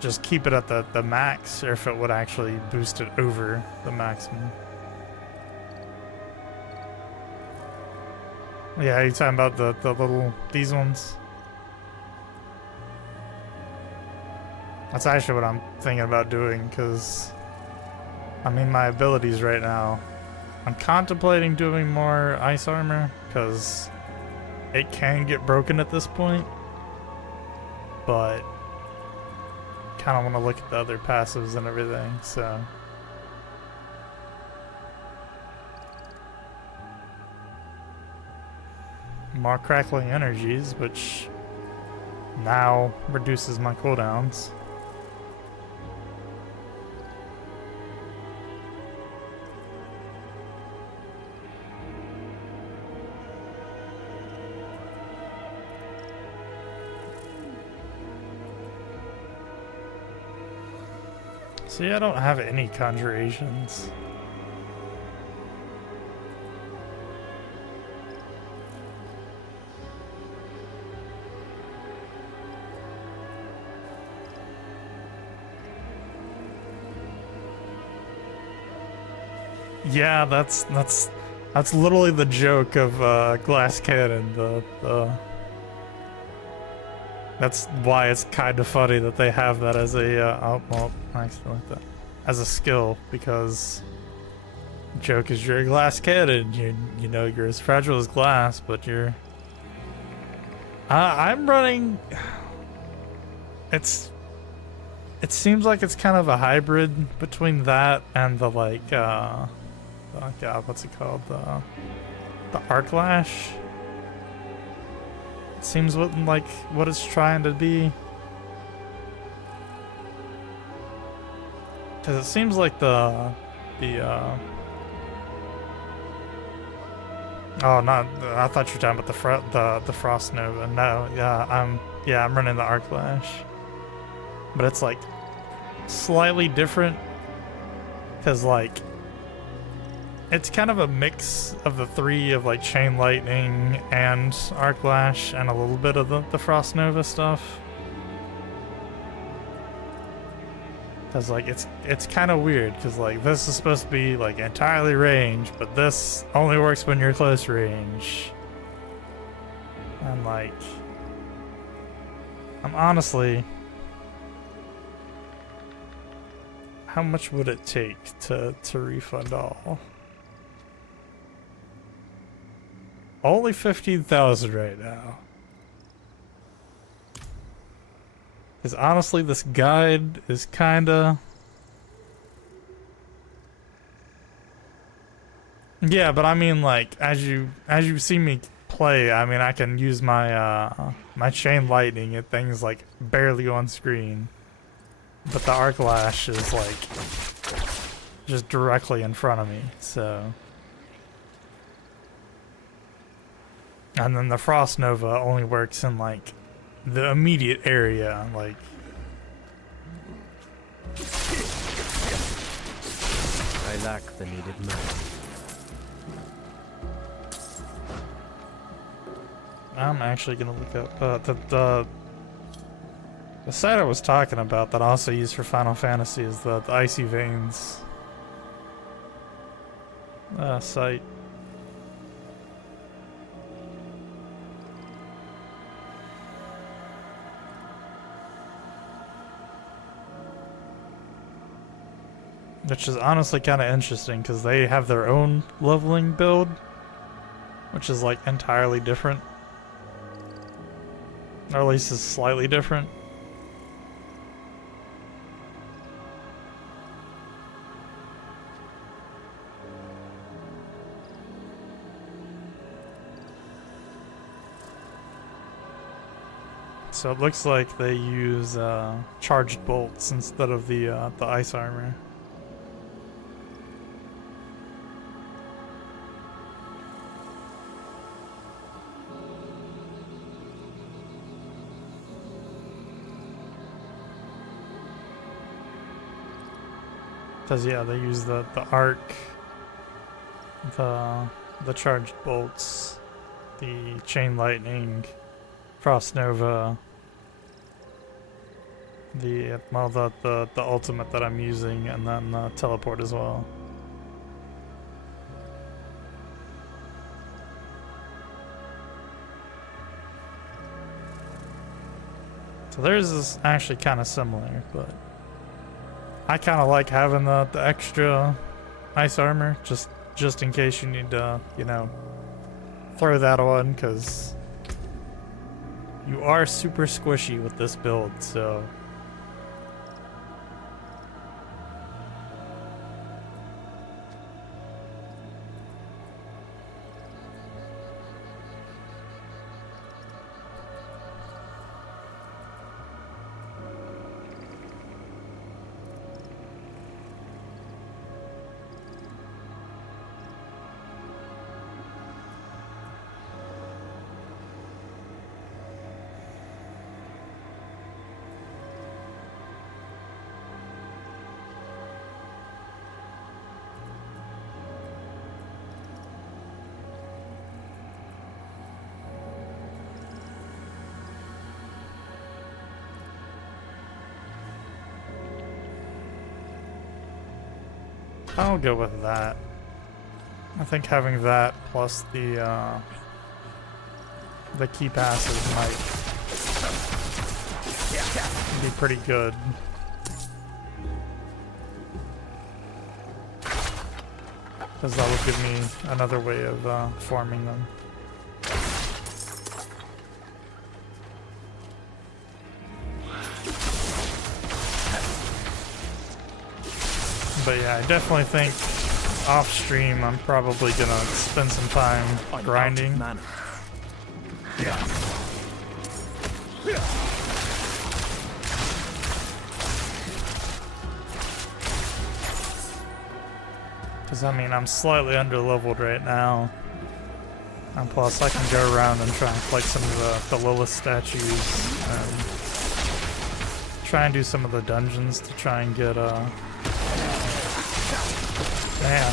just keep it at the max, or if it would actually boost it over the maximum. Yeah, you talking about the little, these ones? That's actually what I'm thinking about doing, because I mean, my abilities right now, I'm contemplating doing more ice armor, because it can get broken at this point, but kind of want to look at the other passives and everything, so. More crackling energies, which now reduces my cooldowns. See, I don't have any conjurations. Yeah, that's literally the joke of Glass Cannon. That's why it's kind of funny that they have that as a oh, well, I actually like that as a skill, because the joke is you're a glass cannon. You know you're as fragile as glass, but you're. I'm running. It seems like it's kind of a hybrid between that and the like oh god, what's it called, the arc lash. It seems what it's trying to be, because it seems like the oh, not I thought you were talking about the Frost Nova. No, yeah, I'm running the arc lash, but it's like slightly different, because like it's kind of a mix of the three of like Chain Lightning and Arc Lash and a little bit of the Frost Nova stuff. Cause like it's kind of weird, cause like this is supposed to be like entirely range, but this only works when you're close range. And like, I'm honestly, how much would it take to refund all? Only 15,000 right now. Because honestly, this guide is kinda... Yeah, but I mean, like, as you see me play, I mean, I can use my my Chain Lightning at things like barely on screen. But the Arc Lash is like just directly in front of me, so... And then the Frost Nova only works in like the immediate area, like. I lack the needed money. I'm actually gonna look up the site I was talking about that I also use for Final Fantasy is the Icy Veins site. Which is honestly kind of interesting, because they have their own leveling build, which is like entirely different. Or at least is slightly different. So it looks like they use charged bolts instead of the ice armor. Because yeah, they use the arc, the charged bolts, the Chain Lightning, Frost Nova, the ultimate that I'm using, and then teleport as well. So theirs is actually kind of similar, but I kind of like having the extra ice armor, just in case you need to, you know, throw that on, because you are super squishy with this build, so... I'll go with that. I think having that plus the key passes might be pretty good. Because that would give me another way of forming them. But yeah, I definitely think off stream I'm probably gonna spend some time grinding. Because I mean, I'm slightly under leveled right now. And plus I can go around and try and collect some of the Lilith statues and try and do some of the dungeons to try and get man,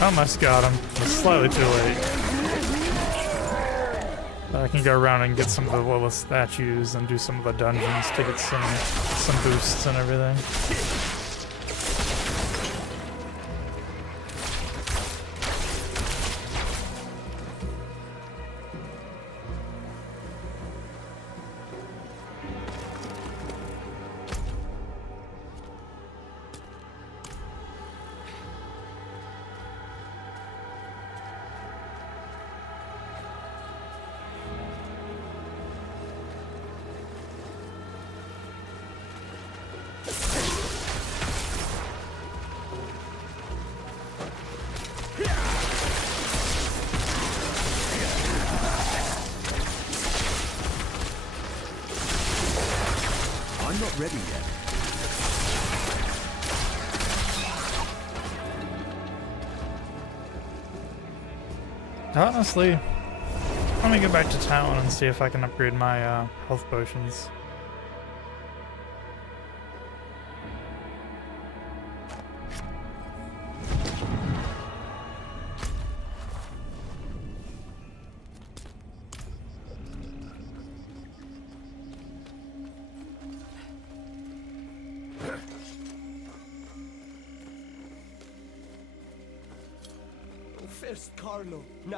almost got him. It's slightly too late. But I can go around and get some of the Lilith statues and do some of the dungeons to get some boosts and everything. I'm not ready yet. Honestly, let me go back to town and see if I can upgrade my health potions.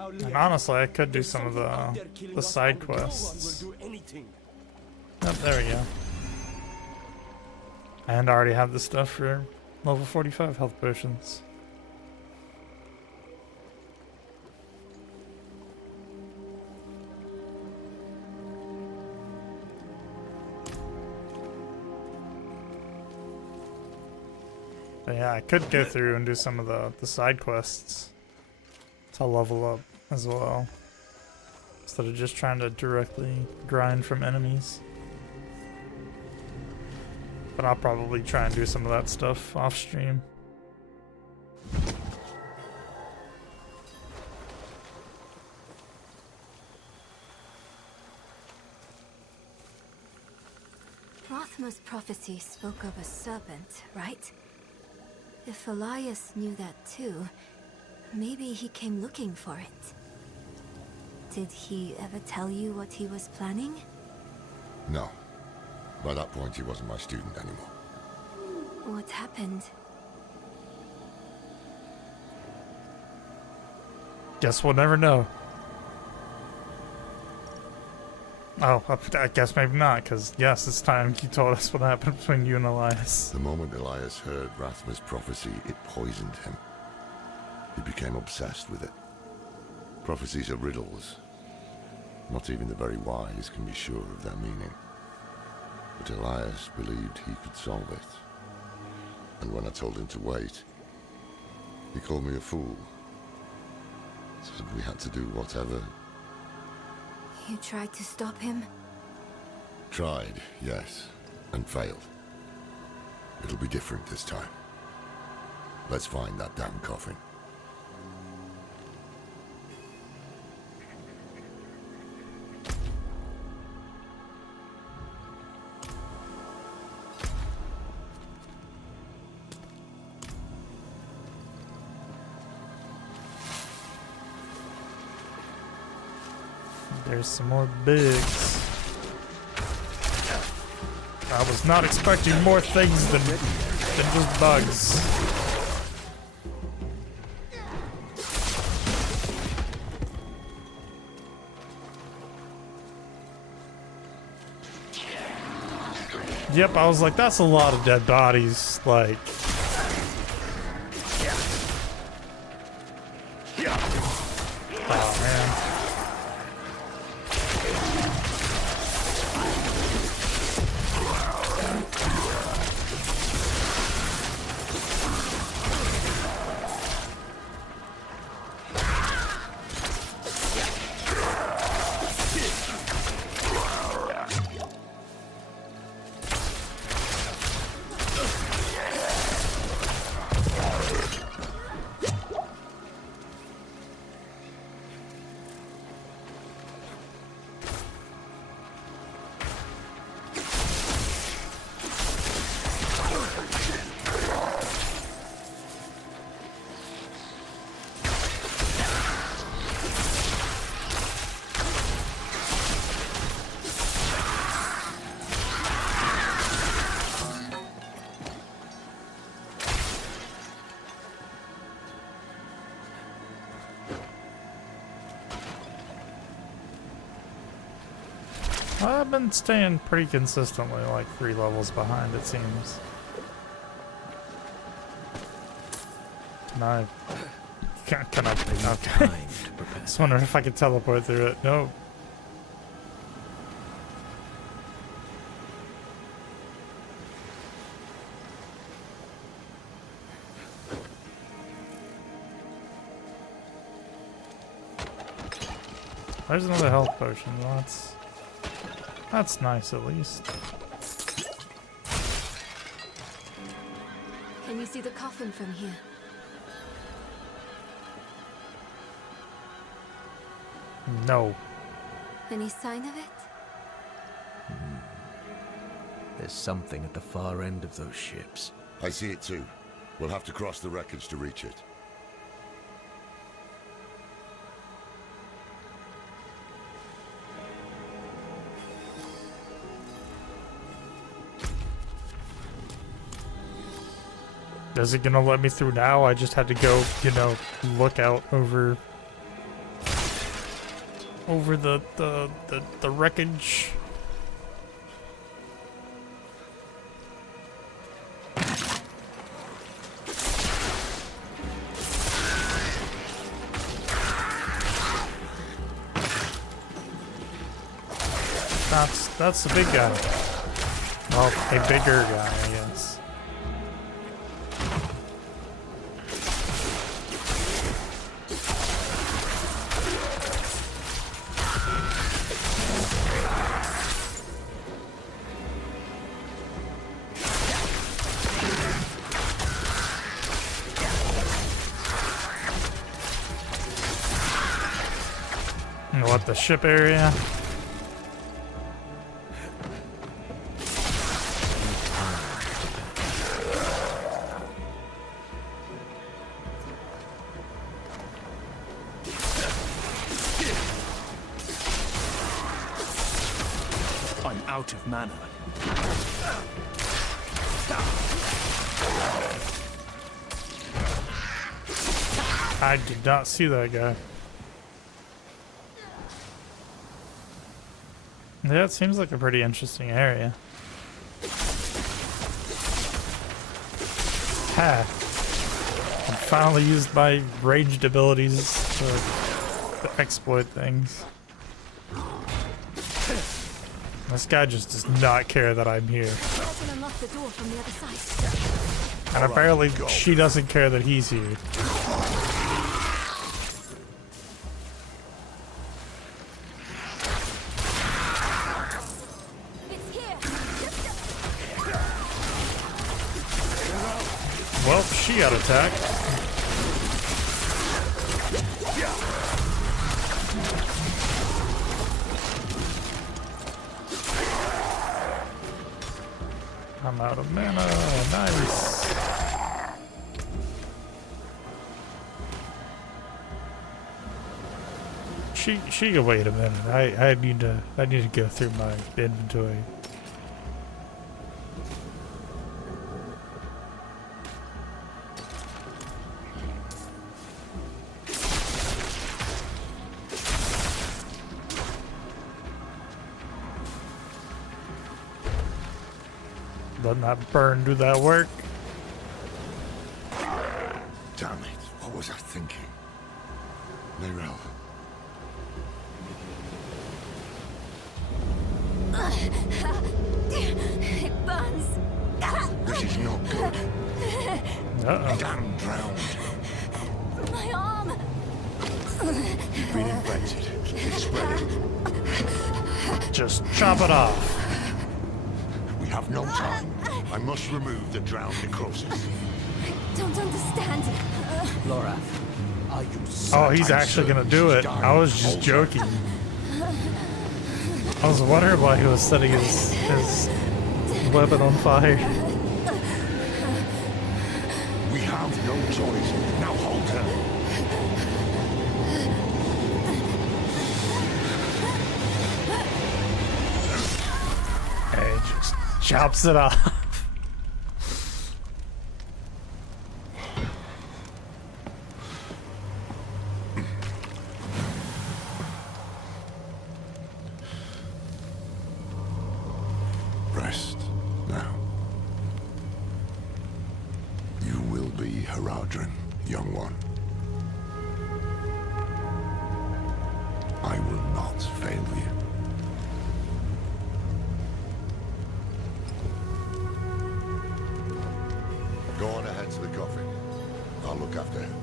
And honestly, I could do some of the side quests. Oh, there we go. And I already have the stuff for level 45 health potions. But yeah, I could go through and do some of the side quests to level up as well, instead of just trying to directly grind from enemies. But I'll probably try and do some of that stuff off stream. Rothma's prophecy spoke of a serpent, right? If Elias knew that too, maybe he came looking for it. Did he ever tell you what he was planning? No. By that point, he wasn't my student anymore. What happened? Guess we'll never know. Oh, I guess maybe not, because yes, this time you told us what happened between you and Elias. The moment Elias heard Rathma's prophecy, it poisoned him. He became obsessed with it. Prophecies are riddles. Not even the very wise can be sure of their meaning. But Elias believed he could solve it. And when I told him to wait, he called me a fool. Said we had to do whatever. You tried to stop him? Tried, yes, and failed. It'll be different this time. Let's find that damn coffin. There's some more bigs. I was not expecting more things than just bugs. Yep, I was like, that's a lot of dead bodies. Like, oh man. I've been staying pretty consistently, like 3 levels behind, it seems. Can I? Can I? Okay. Just wondering if I could teleport through it. No. There's another health potion. Well, that's nice, at least. Can you see the coffin from here? No. Any sign of it? There's something at the far end of those ships. I see it too. We'll have to cross the wreckage to reach it. Is it gonna let me through now? I just had to go, you know, look out over the wreckage. That's the big guy. Well, a bigger guy, I guess. What, the ship area? I'm out of mana. I did not see that guy. Yeah, it seems like a pretty interesting area. Ha! I finally used my ranged abilities to exploit things. This guy just does not care that I'm here. And apparently she doesn't care that he's here. Well, she got attacked. I'm out of mana. Nice. She can wait a minute. I need to go through my inventory. Letting that burn do that work. Damn it, what was I thinking? Nerel. It burns. This is not good. Damn drowned. My arm. You've been infected. It's spreading. Just chop it off. We have no time. I must remove the drowned necrosis. I don't understand. Laura, are you Oh, he's actually gonna do it. I was just joking. I was wondering why he was setting his weapon on fire. We have no choice. Now hold her. Hey, just chops it off. Rest now. You will be Haradrim, young one. I will not fail you. Go on ahead to the coffin. I'll look after him.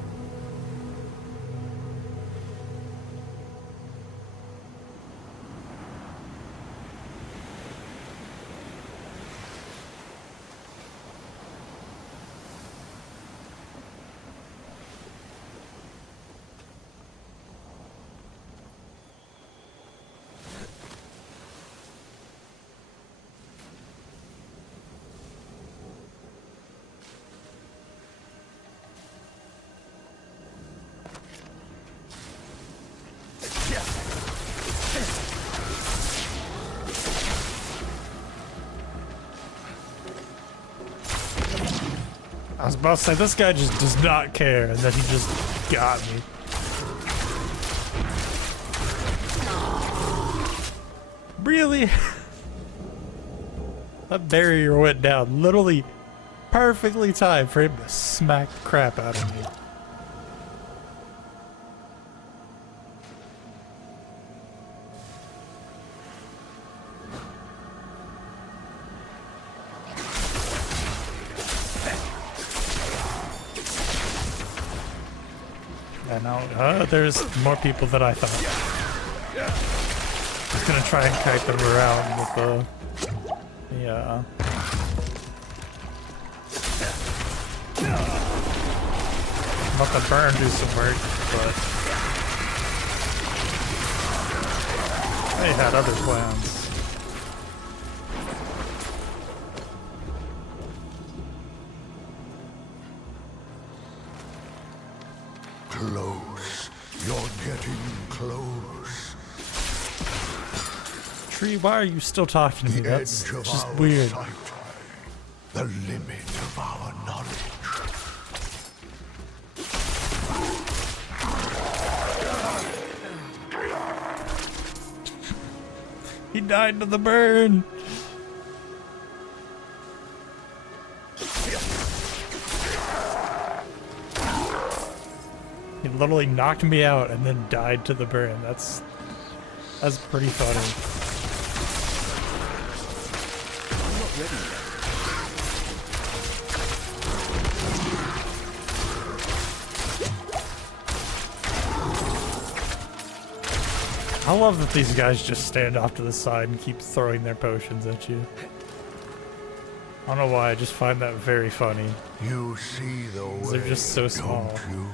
I was about to say, this guy just does not care, and then he just got me. Really? That barrier went down literally perfectly timed for him to smack the crap out of me. And now, there's more people than I thought. Just gonna try and kite them around with the let the burn do some work, but they had other plans. Close. You're getting close. Tree, why are you still talking to me? That's just weird. Sight, the limit of our knowledge. He died to the burn. He literally knocked me out and then died to the burn. That's pretty funny. I'm not ready yet. I love that these guys just stand off to the side and keep throwing their potions at you. I don't know why, I just find that very funny. You see the way, They're just so small. don't you?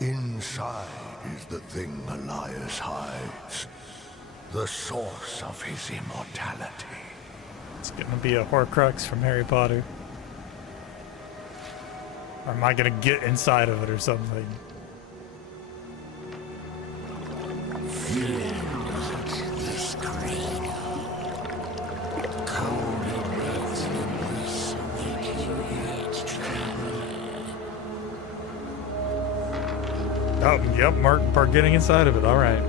Inside is the thing Elias hides. The source of his immortality. It's gonna be a Horcrux from Harry Potter. Or am I gonna get inside of it or something? This cradle. Cold reds and bliss await you yet, traveler. Oh, yep, Mark getting inside of it, alright.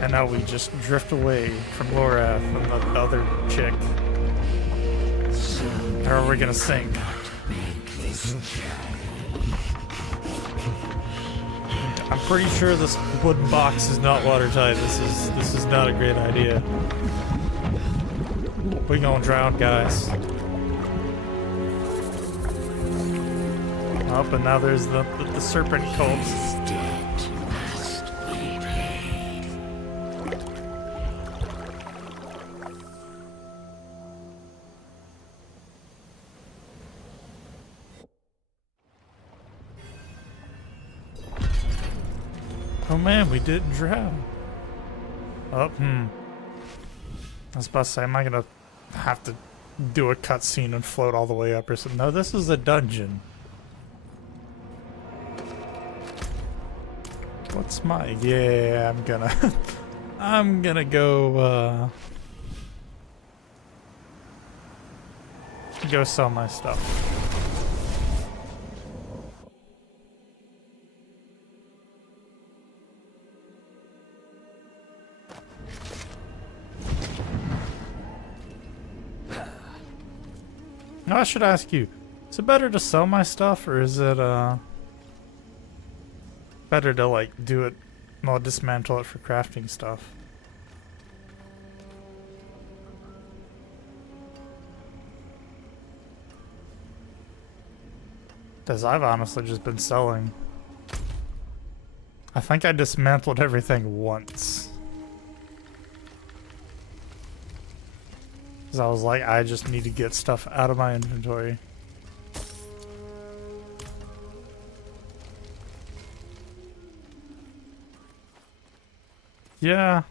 And now we just drift away from Lorath and the other chick. Or are we gonna sink? I'm pretty sure this wooden box is not watertight. This is not a great idea. We gonna drown, guys. Up, and now there's the serpent cult. Oh man, we didn't drown. Oh, I was about to say, am I gonna have to do a cutscene and float all the way up or something? No, this is a dungeon. What's my... Yeah, I'm gonna... I'm gonna go, go sell my stuff. Now I should ask you, is it better to sell my stuff, or is it, better to, like, do it, well, dismantle it for crafting stuff? Because I've honestly just been selling. I think I dismantled everything once. Because I was like, I just need to get stuff out of my inventory. Yeah.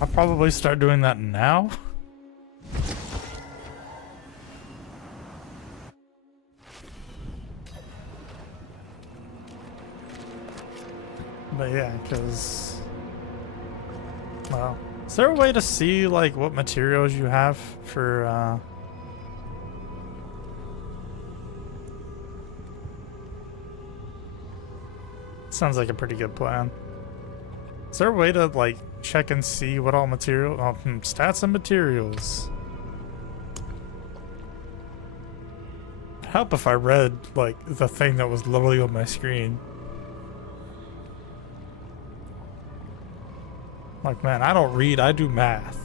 I'll probably start doing that now. But yeah, because... Well, is there a way to see, like, what materials you have for, Sounds like a pretty good plan. Is there a way to, like, check and see what all material... Oh, stats and materials. It'd help if I read, like, the thing that was literally on my screen. Like, man, I don't read, I do math.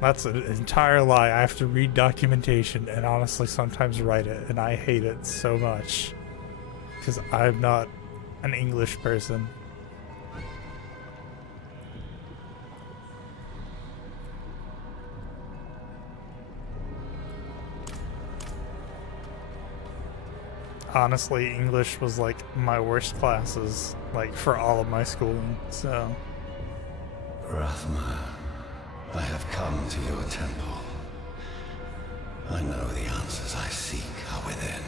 That's an entire lie. I have to read documentation and honestly sometimes write it, and I hate it so much. Because I'm not an English person. Honestly, English was like my worst classes, like for all of my schooling, so... Rathma, I have come to your temple. I know the answers I seek are within.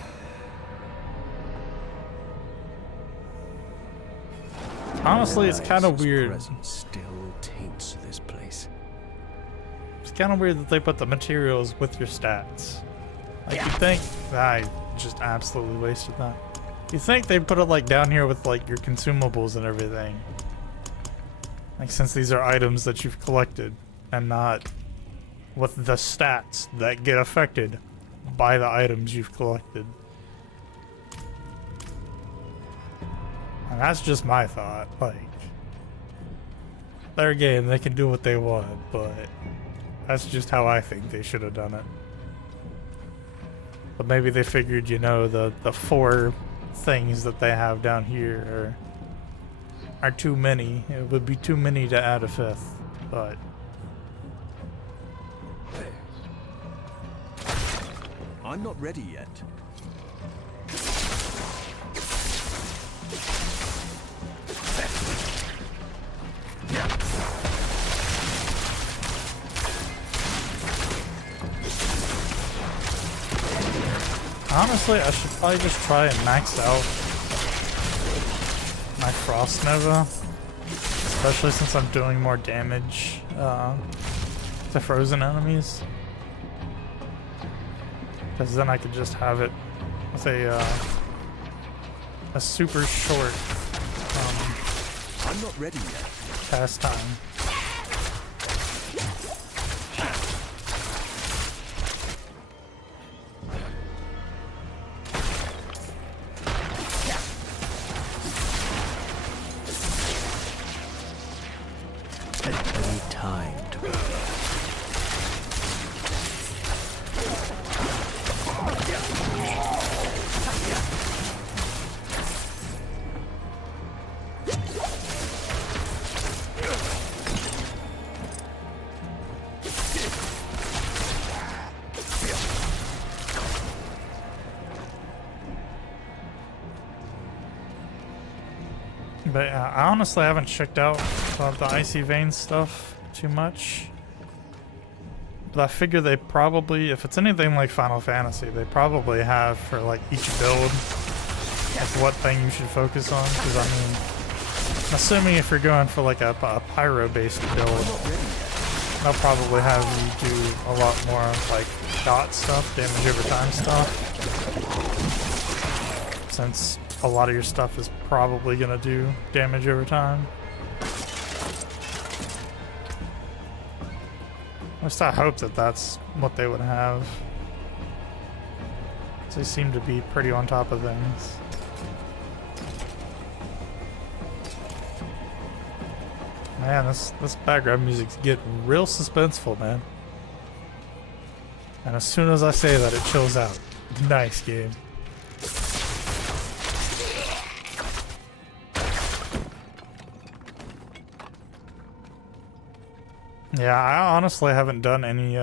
Honestly, it's kind of weird. Presence still taints this place. It's kind of weird that they put the materials with your stats. Like, you think... I just absolutely wasted that. You think they'd put it, like, down here with, like, your consumables and everything. Like, since these are items that you've collected, and not with the stats that get affected by the items you've collected. And that's just my thought. Like, their game, they can do what they want, but that's just how I think they should have done it. But maybe they figured, you know, the 4 things that they have down here are too many. It would be too many to add a 5th, but... I'm not ready yet. Honestly, I should probably just try and max out my Frost Nova, especially since I'm doing more damage to frozen enemies. Because then I could just have it with a super short I'm not ready yet. pastime. Any time to But I honestly haven't checked out the Icy Vein stuff too much. But I figure they probably, if it's anything like Final Fantasy, they probably have for like each build, like what thing you should focus on. Because I mean, I'm assuming if you're going for like a pyro-based build, they'll probably have you do a lot more like dot stuff, damage over time stuff. Since a lot of your stuff is probably gonna do damage over time. At least I hope that that's what they would have. They seem to be pretty on top of things. Man, this background music's getting real suspenseful, man. And as soon as I say that, it chills out. Nice game. Yeah, I honestly haven't done any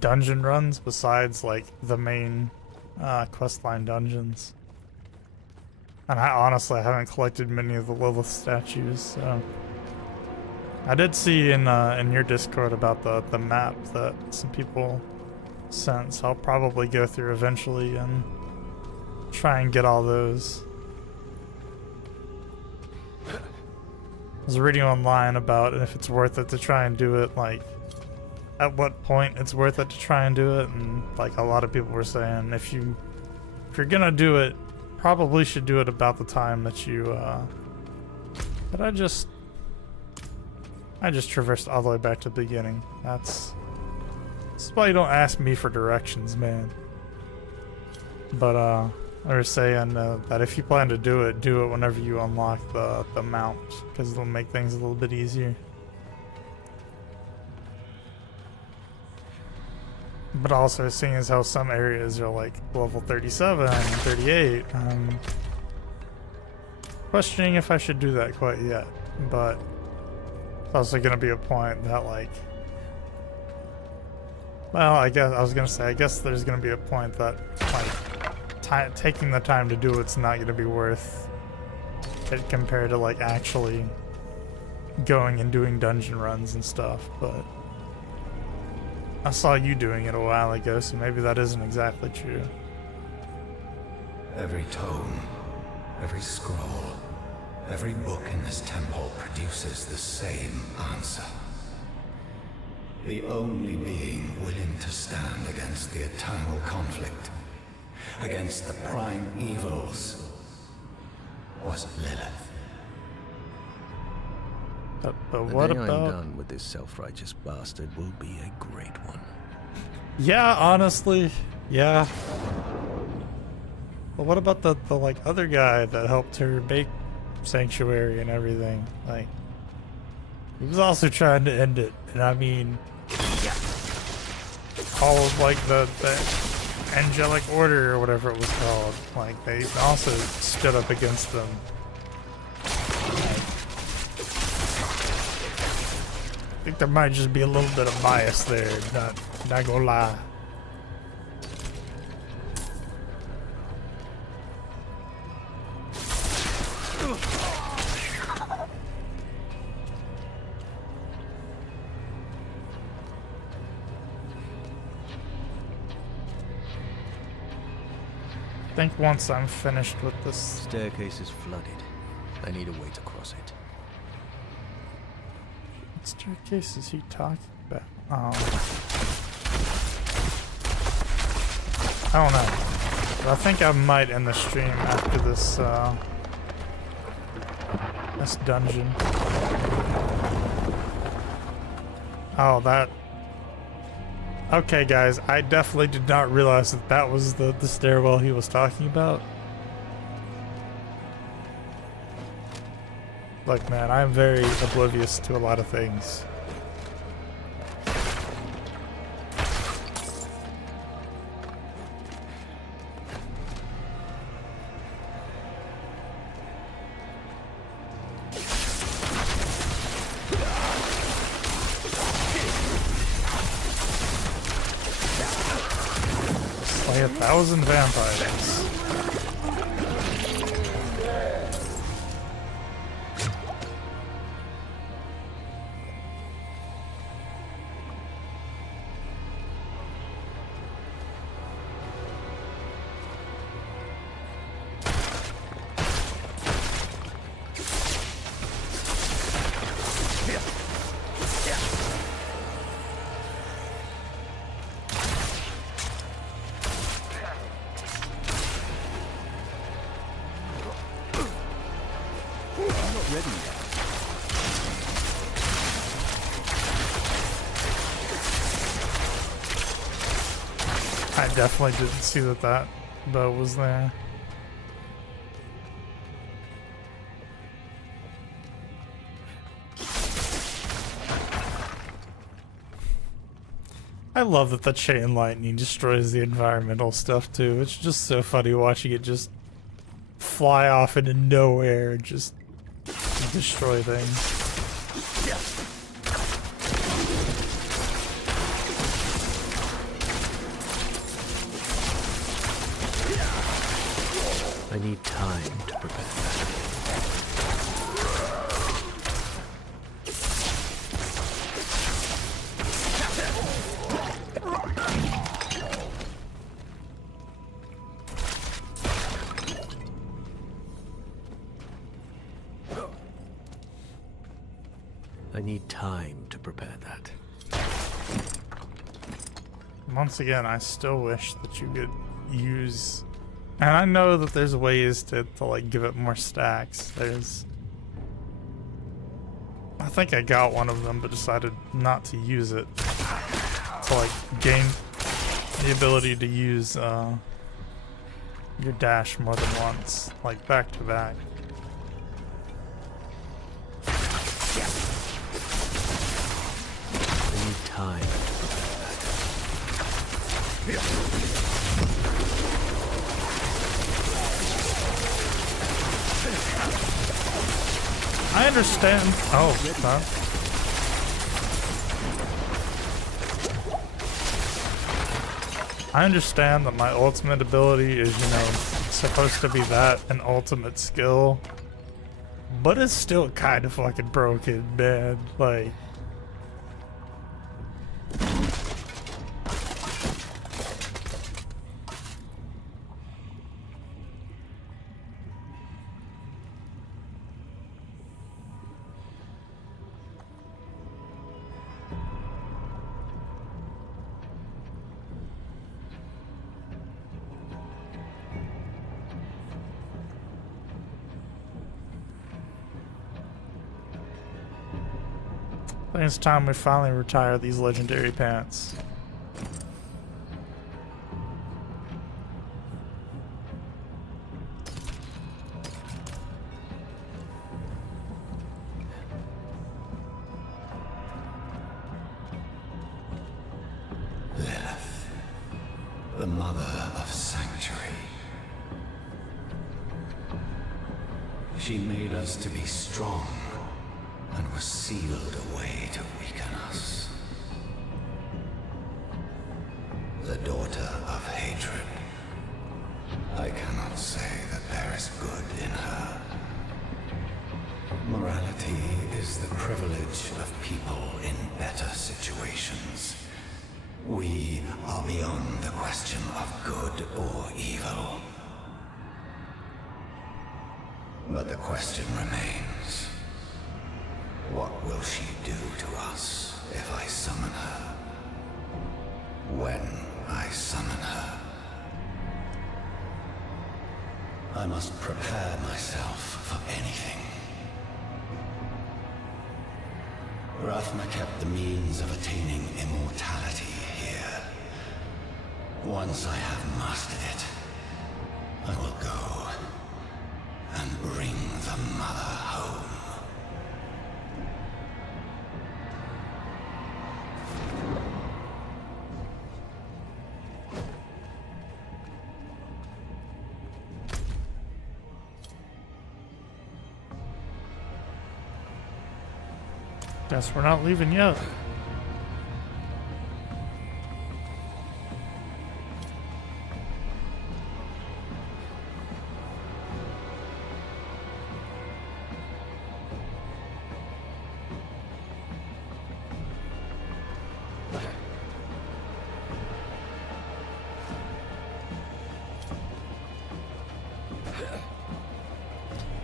dungeon runs besides like the main questline dungeons. And I honestly haven't collected many of the Lilith statues, so I did see in your Discord about the map that some people sent, so I'll probably go through eventually and try and get all those. I was reading online about if it's worth it to try and do it, like at what point it's worth it to try and do it, and like a lot of people were saying if you're gonna do it, probably should do it about the time that you but I just traversed all the way back to the beginning. That's why you don't ask me for directions, man. But I was saying that if you plan to do it whenever you unlock the mount, because it'll make things a little bit easier. But also, seeing as how some areas are like level 37 and 38, questioning if I should do that quite yet. But it's also going to be a point that like, well, I guess there's going to be a point that like taking the time to do it's not going to be worth it compared to like actually going and doing dungeon runs and stuff. But I saw you doing it a while ago, so maybe that isn't exactly true. Every tome, every scroll, every book in this temple produces the same answer. The only being willing to stand against the eternal conflict, against the prime evils, was Lilith. But what the day about... I'm done with this self-righteous bastard will be a great one. Yeah, honestly, yeah. But what about the like other guy that helped her make Sanctuary and everything? Like, he was also trying to end it, and I mean, all of like the Angelic Order or whatever it was called, like they also stood up against them. I think there might just be a little bit of bias there, not gonna lie. I think once I'm finished with this... Staircase is flooded. I need a way to cross it. What staircase is he talking about? I don't know. But I think I might end the stream after this this dungeon. Oh, that. Okay, guys, I definitely did not realize that that was the stairwell he was talking about. Look, man, I'm very oblivious to a lot of things. Slay 1,000 vampires. I definitely didn't see that bow was there. I love that the chain lightning destroys the environmental stuff too. It's just so funny watching it just fly off into nowhere and just destroy things. I need time to prepare that. I need time to prepare that. Once again, I still wish that you could use... And I know that there's ways to like give it more stacks. I think I got one of them, but decided not to use it. To like gain the ability to use your dash more than once, like back to back. I need time to prepare that. I understand. Oh, huh? I understand that my ultimate ability is, you know, supposed to be that an ultimate skill, but it's still kind of fucking broken, man. Like. I think it's time we finally retire these legendary pants. Lilith, the mother of sanctuary. She made us to be strong and was sealed away to weaken us. The daughter of hatred. I cannot say that there is good in her. Morality is the privilege of people in better situations. We are beyond the question of good or evil. But the question remains. What will she do to us if I summon her? When I summon her? I must prepare myself for anything. Rathma kept the means of attaining immortality here. Once I have mastered it, I will go and bring the mother home. Guess we're not leaving yet.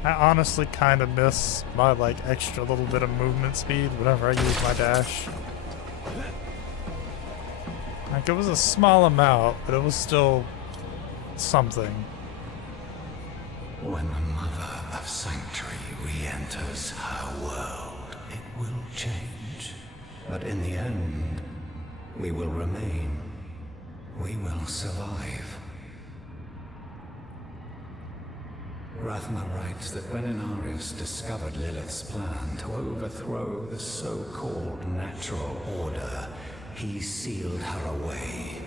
I honestly kind of miss my like extra little bit of movement speed whenever I use my dash. Like it was a small amount, but it was still something. When the Mother of Sanctuary re-enters her world, it will change. But in the end, we will remain. We will survive. Rathma writes that when Inarius discovered Lilith's plan to overthrow the so-called natural order, he sealed her away.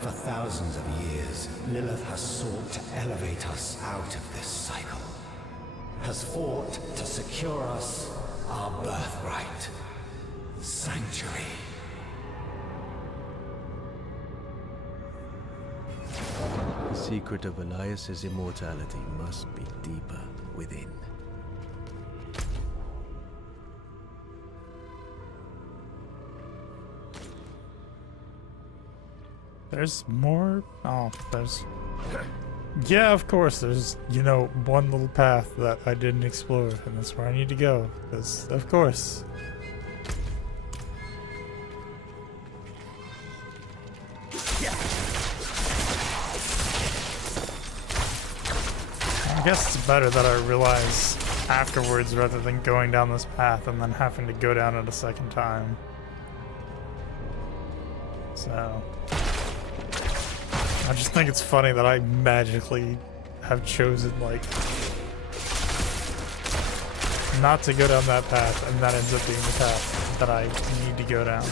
For thousands of years, Lilith has sought to elevate us out of this cycle, has fought to secure us our birthright, sanctuary. The secret of Elias's immortality must be deeper within. There's more? Oh, there's... Yeah, of course, there's, you know, one little path that I didn't explore, and that's where I need to go, because, of course. I guess it's better that I realize afterwards rather than going down this path and then having to go down it a second time. So... I just think it's funny that I magically have chosen, like, not to go down that path, and that ends up being the path that I need to go down.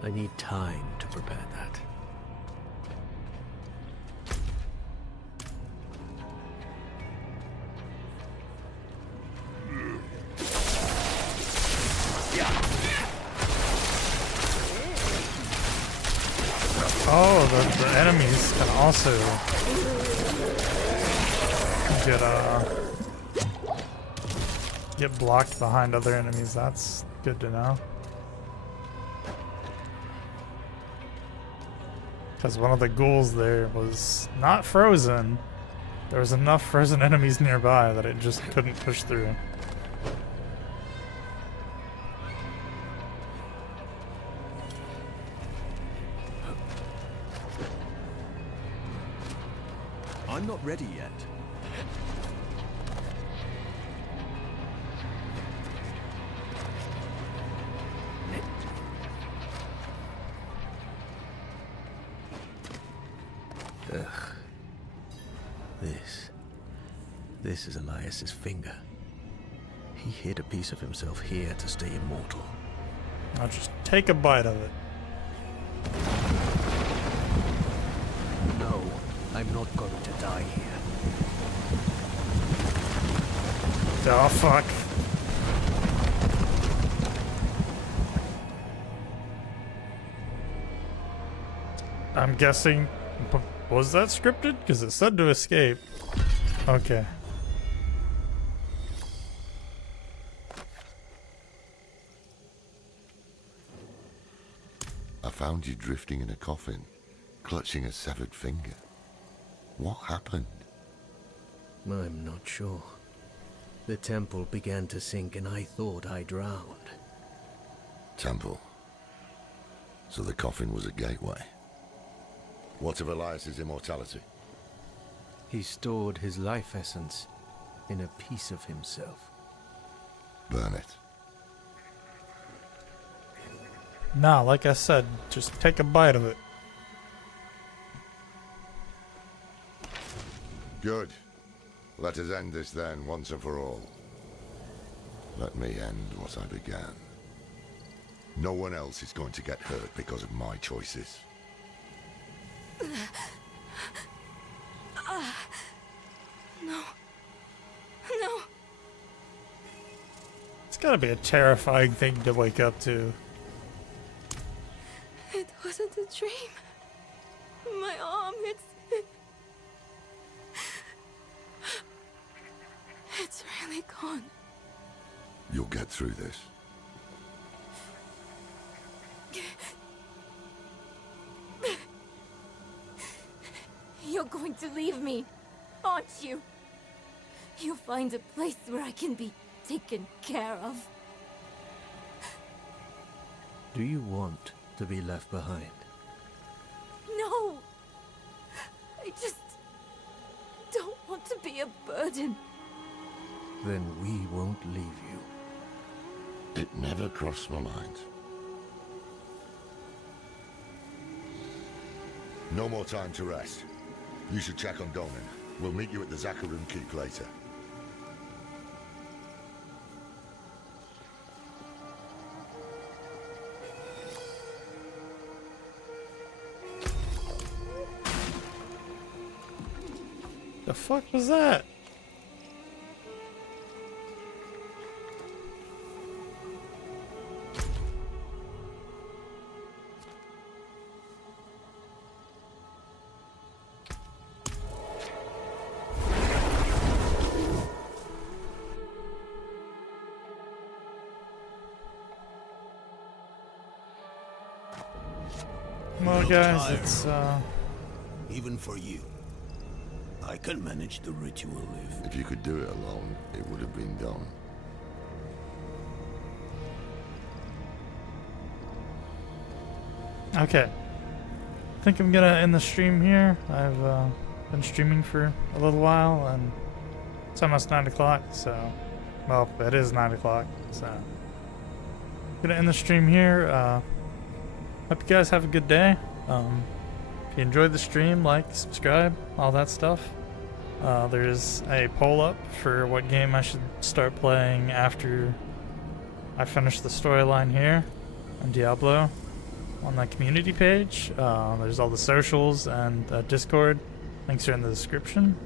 I need time to prepare that. Oh, the enemies can also get blocked behind other enemies. That's good to know. Because one of the ghouls there was not frozen. There was enough frozen enemies nearby that it just couldn't push through. I'm not ready yet. Ugh. This is Elias's finger. He hid a piece of himself here to stay immortal. I'll just take a bite of it. No, I'm not going to die here. Oh, fuck. I'm guessing Was that scripted? Because it said to escape. Okay. I found you drifting in a coffin, clutching a severed finger. What happened? I'm not sure. The temple began to sink and I thought I drowned. Temple. So the coffin was a gateway. What of Elias's immortality? He stored his life essence in a piece of himself. Burn it. Nah, like I said, just take a bite of it. Good. Let us end this then, once and for all. Let me end what I began. No one else is going to get hurt because of my choices. No. No. It's gotta be a terrifying thing to wake up to. It wasn't a dream. My arm, it's really gone. You'll get through this. You're going to leave me, aren't you? You'll find a place where I can be taken care of. Do you want to be left behind? No! I just don't want to be a burden. Then we won't leave you. It never crossed my mind. No more time to rest. You should check on Donan. We'll meet you at the Zakarum Keep later. The fuck was that? Well, guys, it's Even for you. I can manage the ritual If you could do it alone, it would have been done. okay. I think I'm gonna end the stream here. I've been streaming for a little while, and it's almost 9 o'clock, so... Well, it is 9 o'clock, so... Gonna end the stream here. Hope you guys have a good day. If you enjoyed the stream, like, subscribe, all that stuff. There's a poll up for what game I should start playing after I finish the storyline here on Diablo on the community page. There's all the socials and Discord. Links are in the description.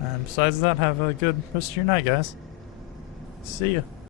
And besides that, have a good rest of your night, guys. See ya.